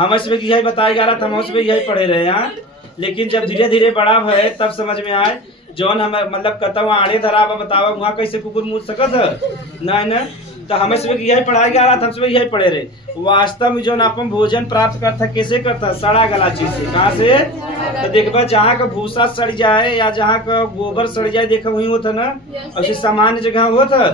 हमें इसमें यही बताया जा रहा था, हम उसमें यही पढ़े रहे हैं। लेकिन जब धीरे धीरे बड़ा है तब समझ में आए जौन हम मतलब कतवा आड़े धरा बतावा वहाँ कैसे कुकुर मुत सकत है ना। तो हमें सब यही पढ़ाया गया था, हम सब यही पढ़े रहे। वास्तव में जो अपन भोजन प्राप्त करता कैसे करता सड़ा गला चीज से, कहाँ से। तो देखबा जहाँ का भूसा सड़ जाए या जहाँ का गोबर सड़ जाए देखा वही होता ना। और सामान्य जगह होता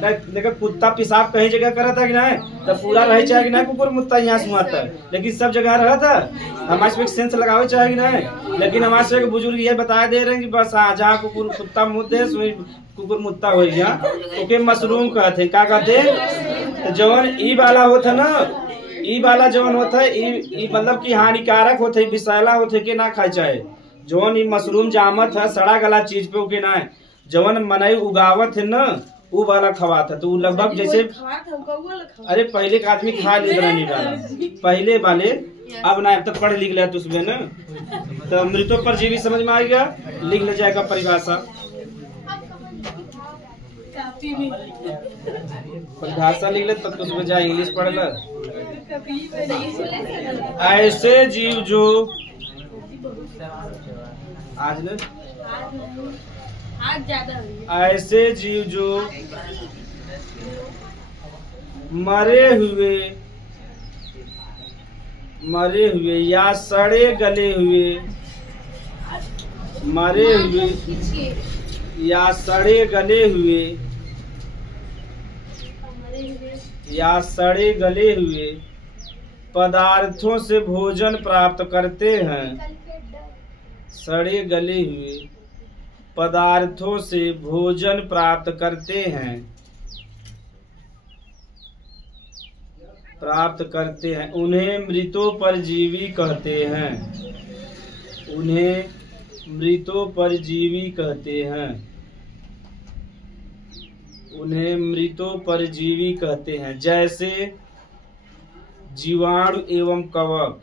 देखा कुत्ता पेशाब कहीं जगह करा था कि नहीं, तो पूरा रह चाहे कि नहीं कुकुर मुत्ता यहाँ से आता है, लेकिन सब जगह रहा था। हमारे से सेंस लगावे चाहे कि नहीं, लेकिन हमारे से बुजुर्ग ये बता दे रहे हैं कि बस जहाँ कुकुर कुत्ता मुद्दे है कुकुर मुत्ता हो गया ओके मशरूम कहते हैं। क्या कहते हैं तो जवन ई वाला होता ना, ई वाला जवन होता है ई मतलब कि हानिकारक होते विषैला होते के ना खाए चाहे। जवन ई मशरूम जामत है सड़ा गला चीज पे ओके ना जवन मनई उगावत है ना वो वाला खवाता तो लगभग जैसे अरे पहले का आदमी खा ले नहीं वाला पहले वाले, अब ना तब पढ़ लिख लिया तो उसमें ना। तो मृत्यु परजीवी समझ में आ गया, लिख ले जाएगा परिभाषा। परिभाषा लिख ले तब तो उसमें जाए इंग्लिश पढ़ ल। ऐसे जीव जो आज न ऐसे जीव जो मरे हुए या सड़े गले हुए, मरे हुए या सड़े गले हुए या सड़े गले हुए पदार्थों से भोजन प्राप्त करते हैं। सड़े गले हुए पदार्थों से भोजन प्राप्त करते हैं, उन्हें मृतोपरजीवी कहते हैं। उन्हें मृतोपरजीवी कहते हैं। उन्हें मृतोपरजीवी कहते हैं। जैसे जीवाणु एवं कवक।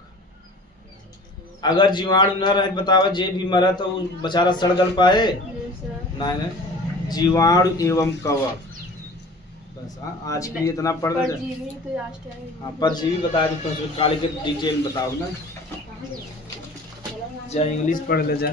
अगर जीवाणु न रहे बतावा जे भी मरा तो बेचारा सड़ गल पाए नहीं जीवाणु एवं कवक। बस हाँ, आज के लिए इतना पढ़ लेते। परजीवी तो लास्ट है। हाँ परजीवी बता दी तो काले के डिटेल बताओ ना। जा इंग्लिश पढ़ ले जा।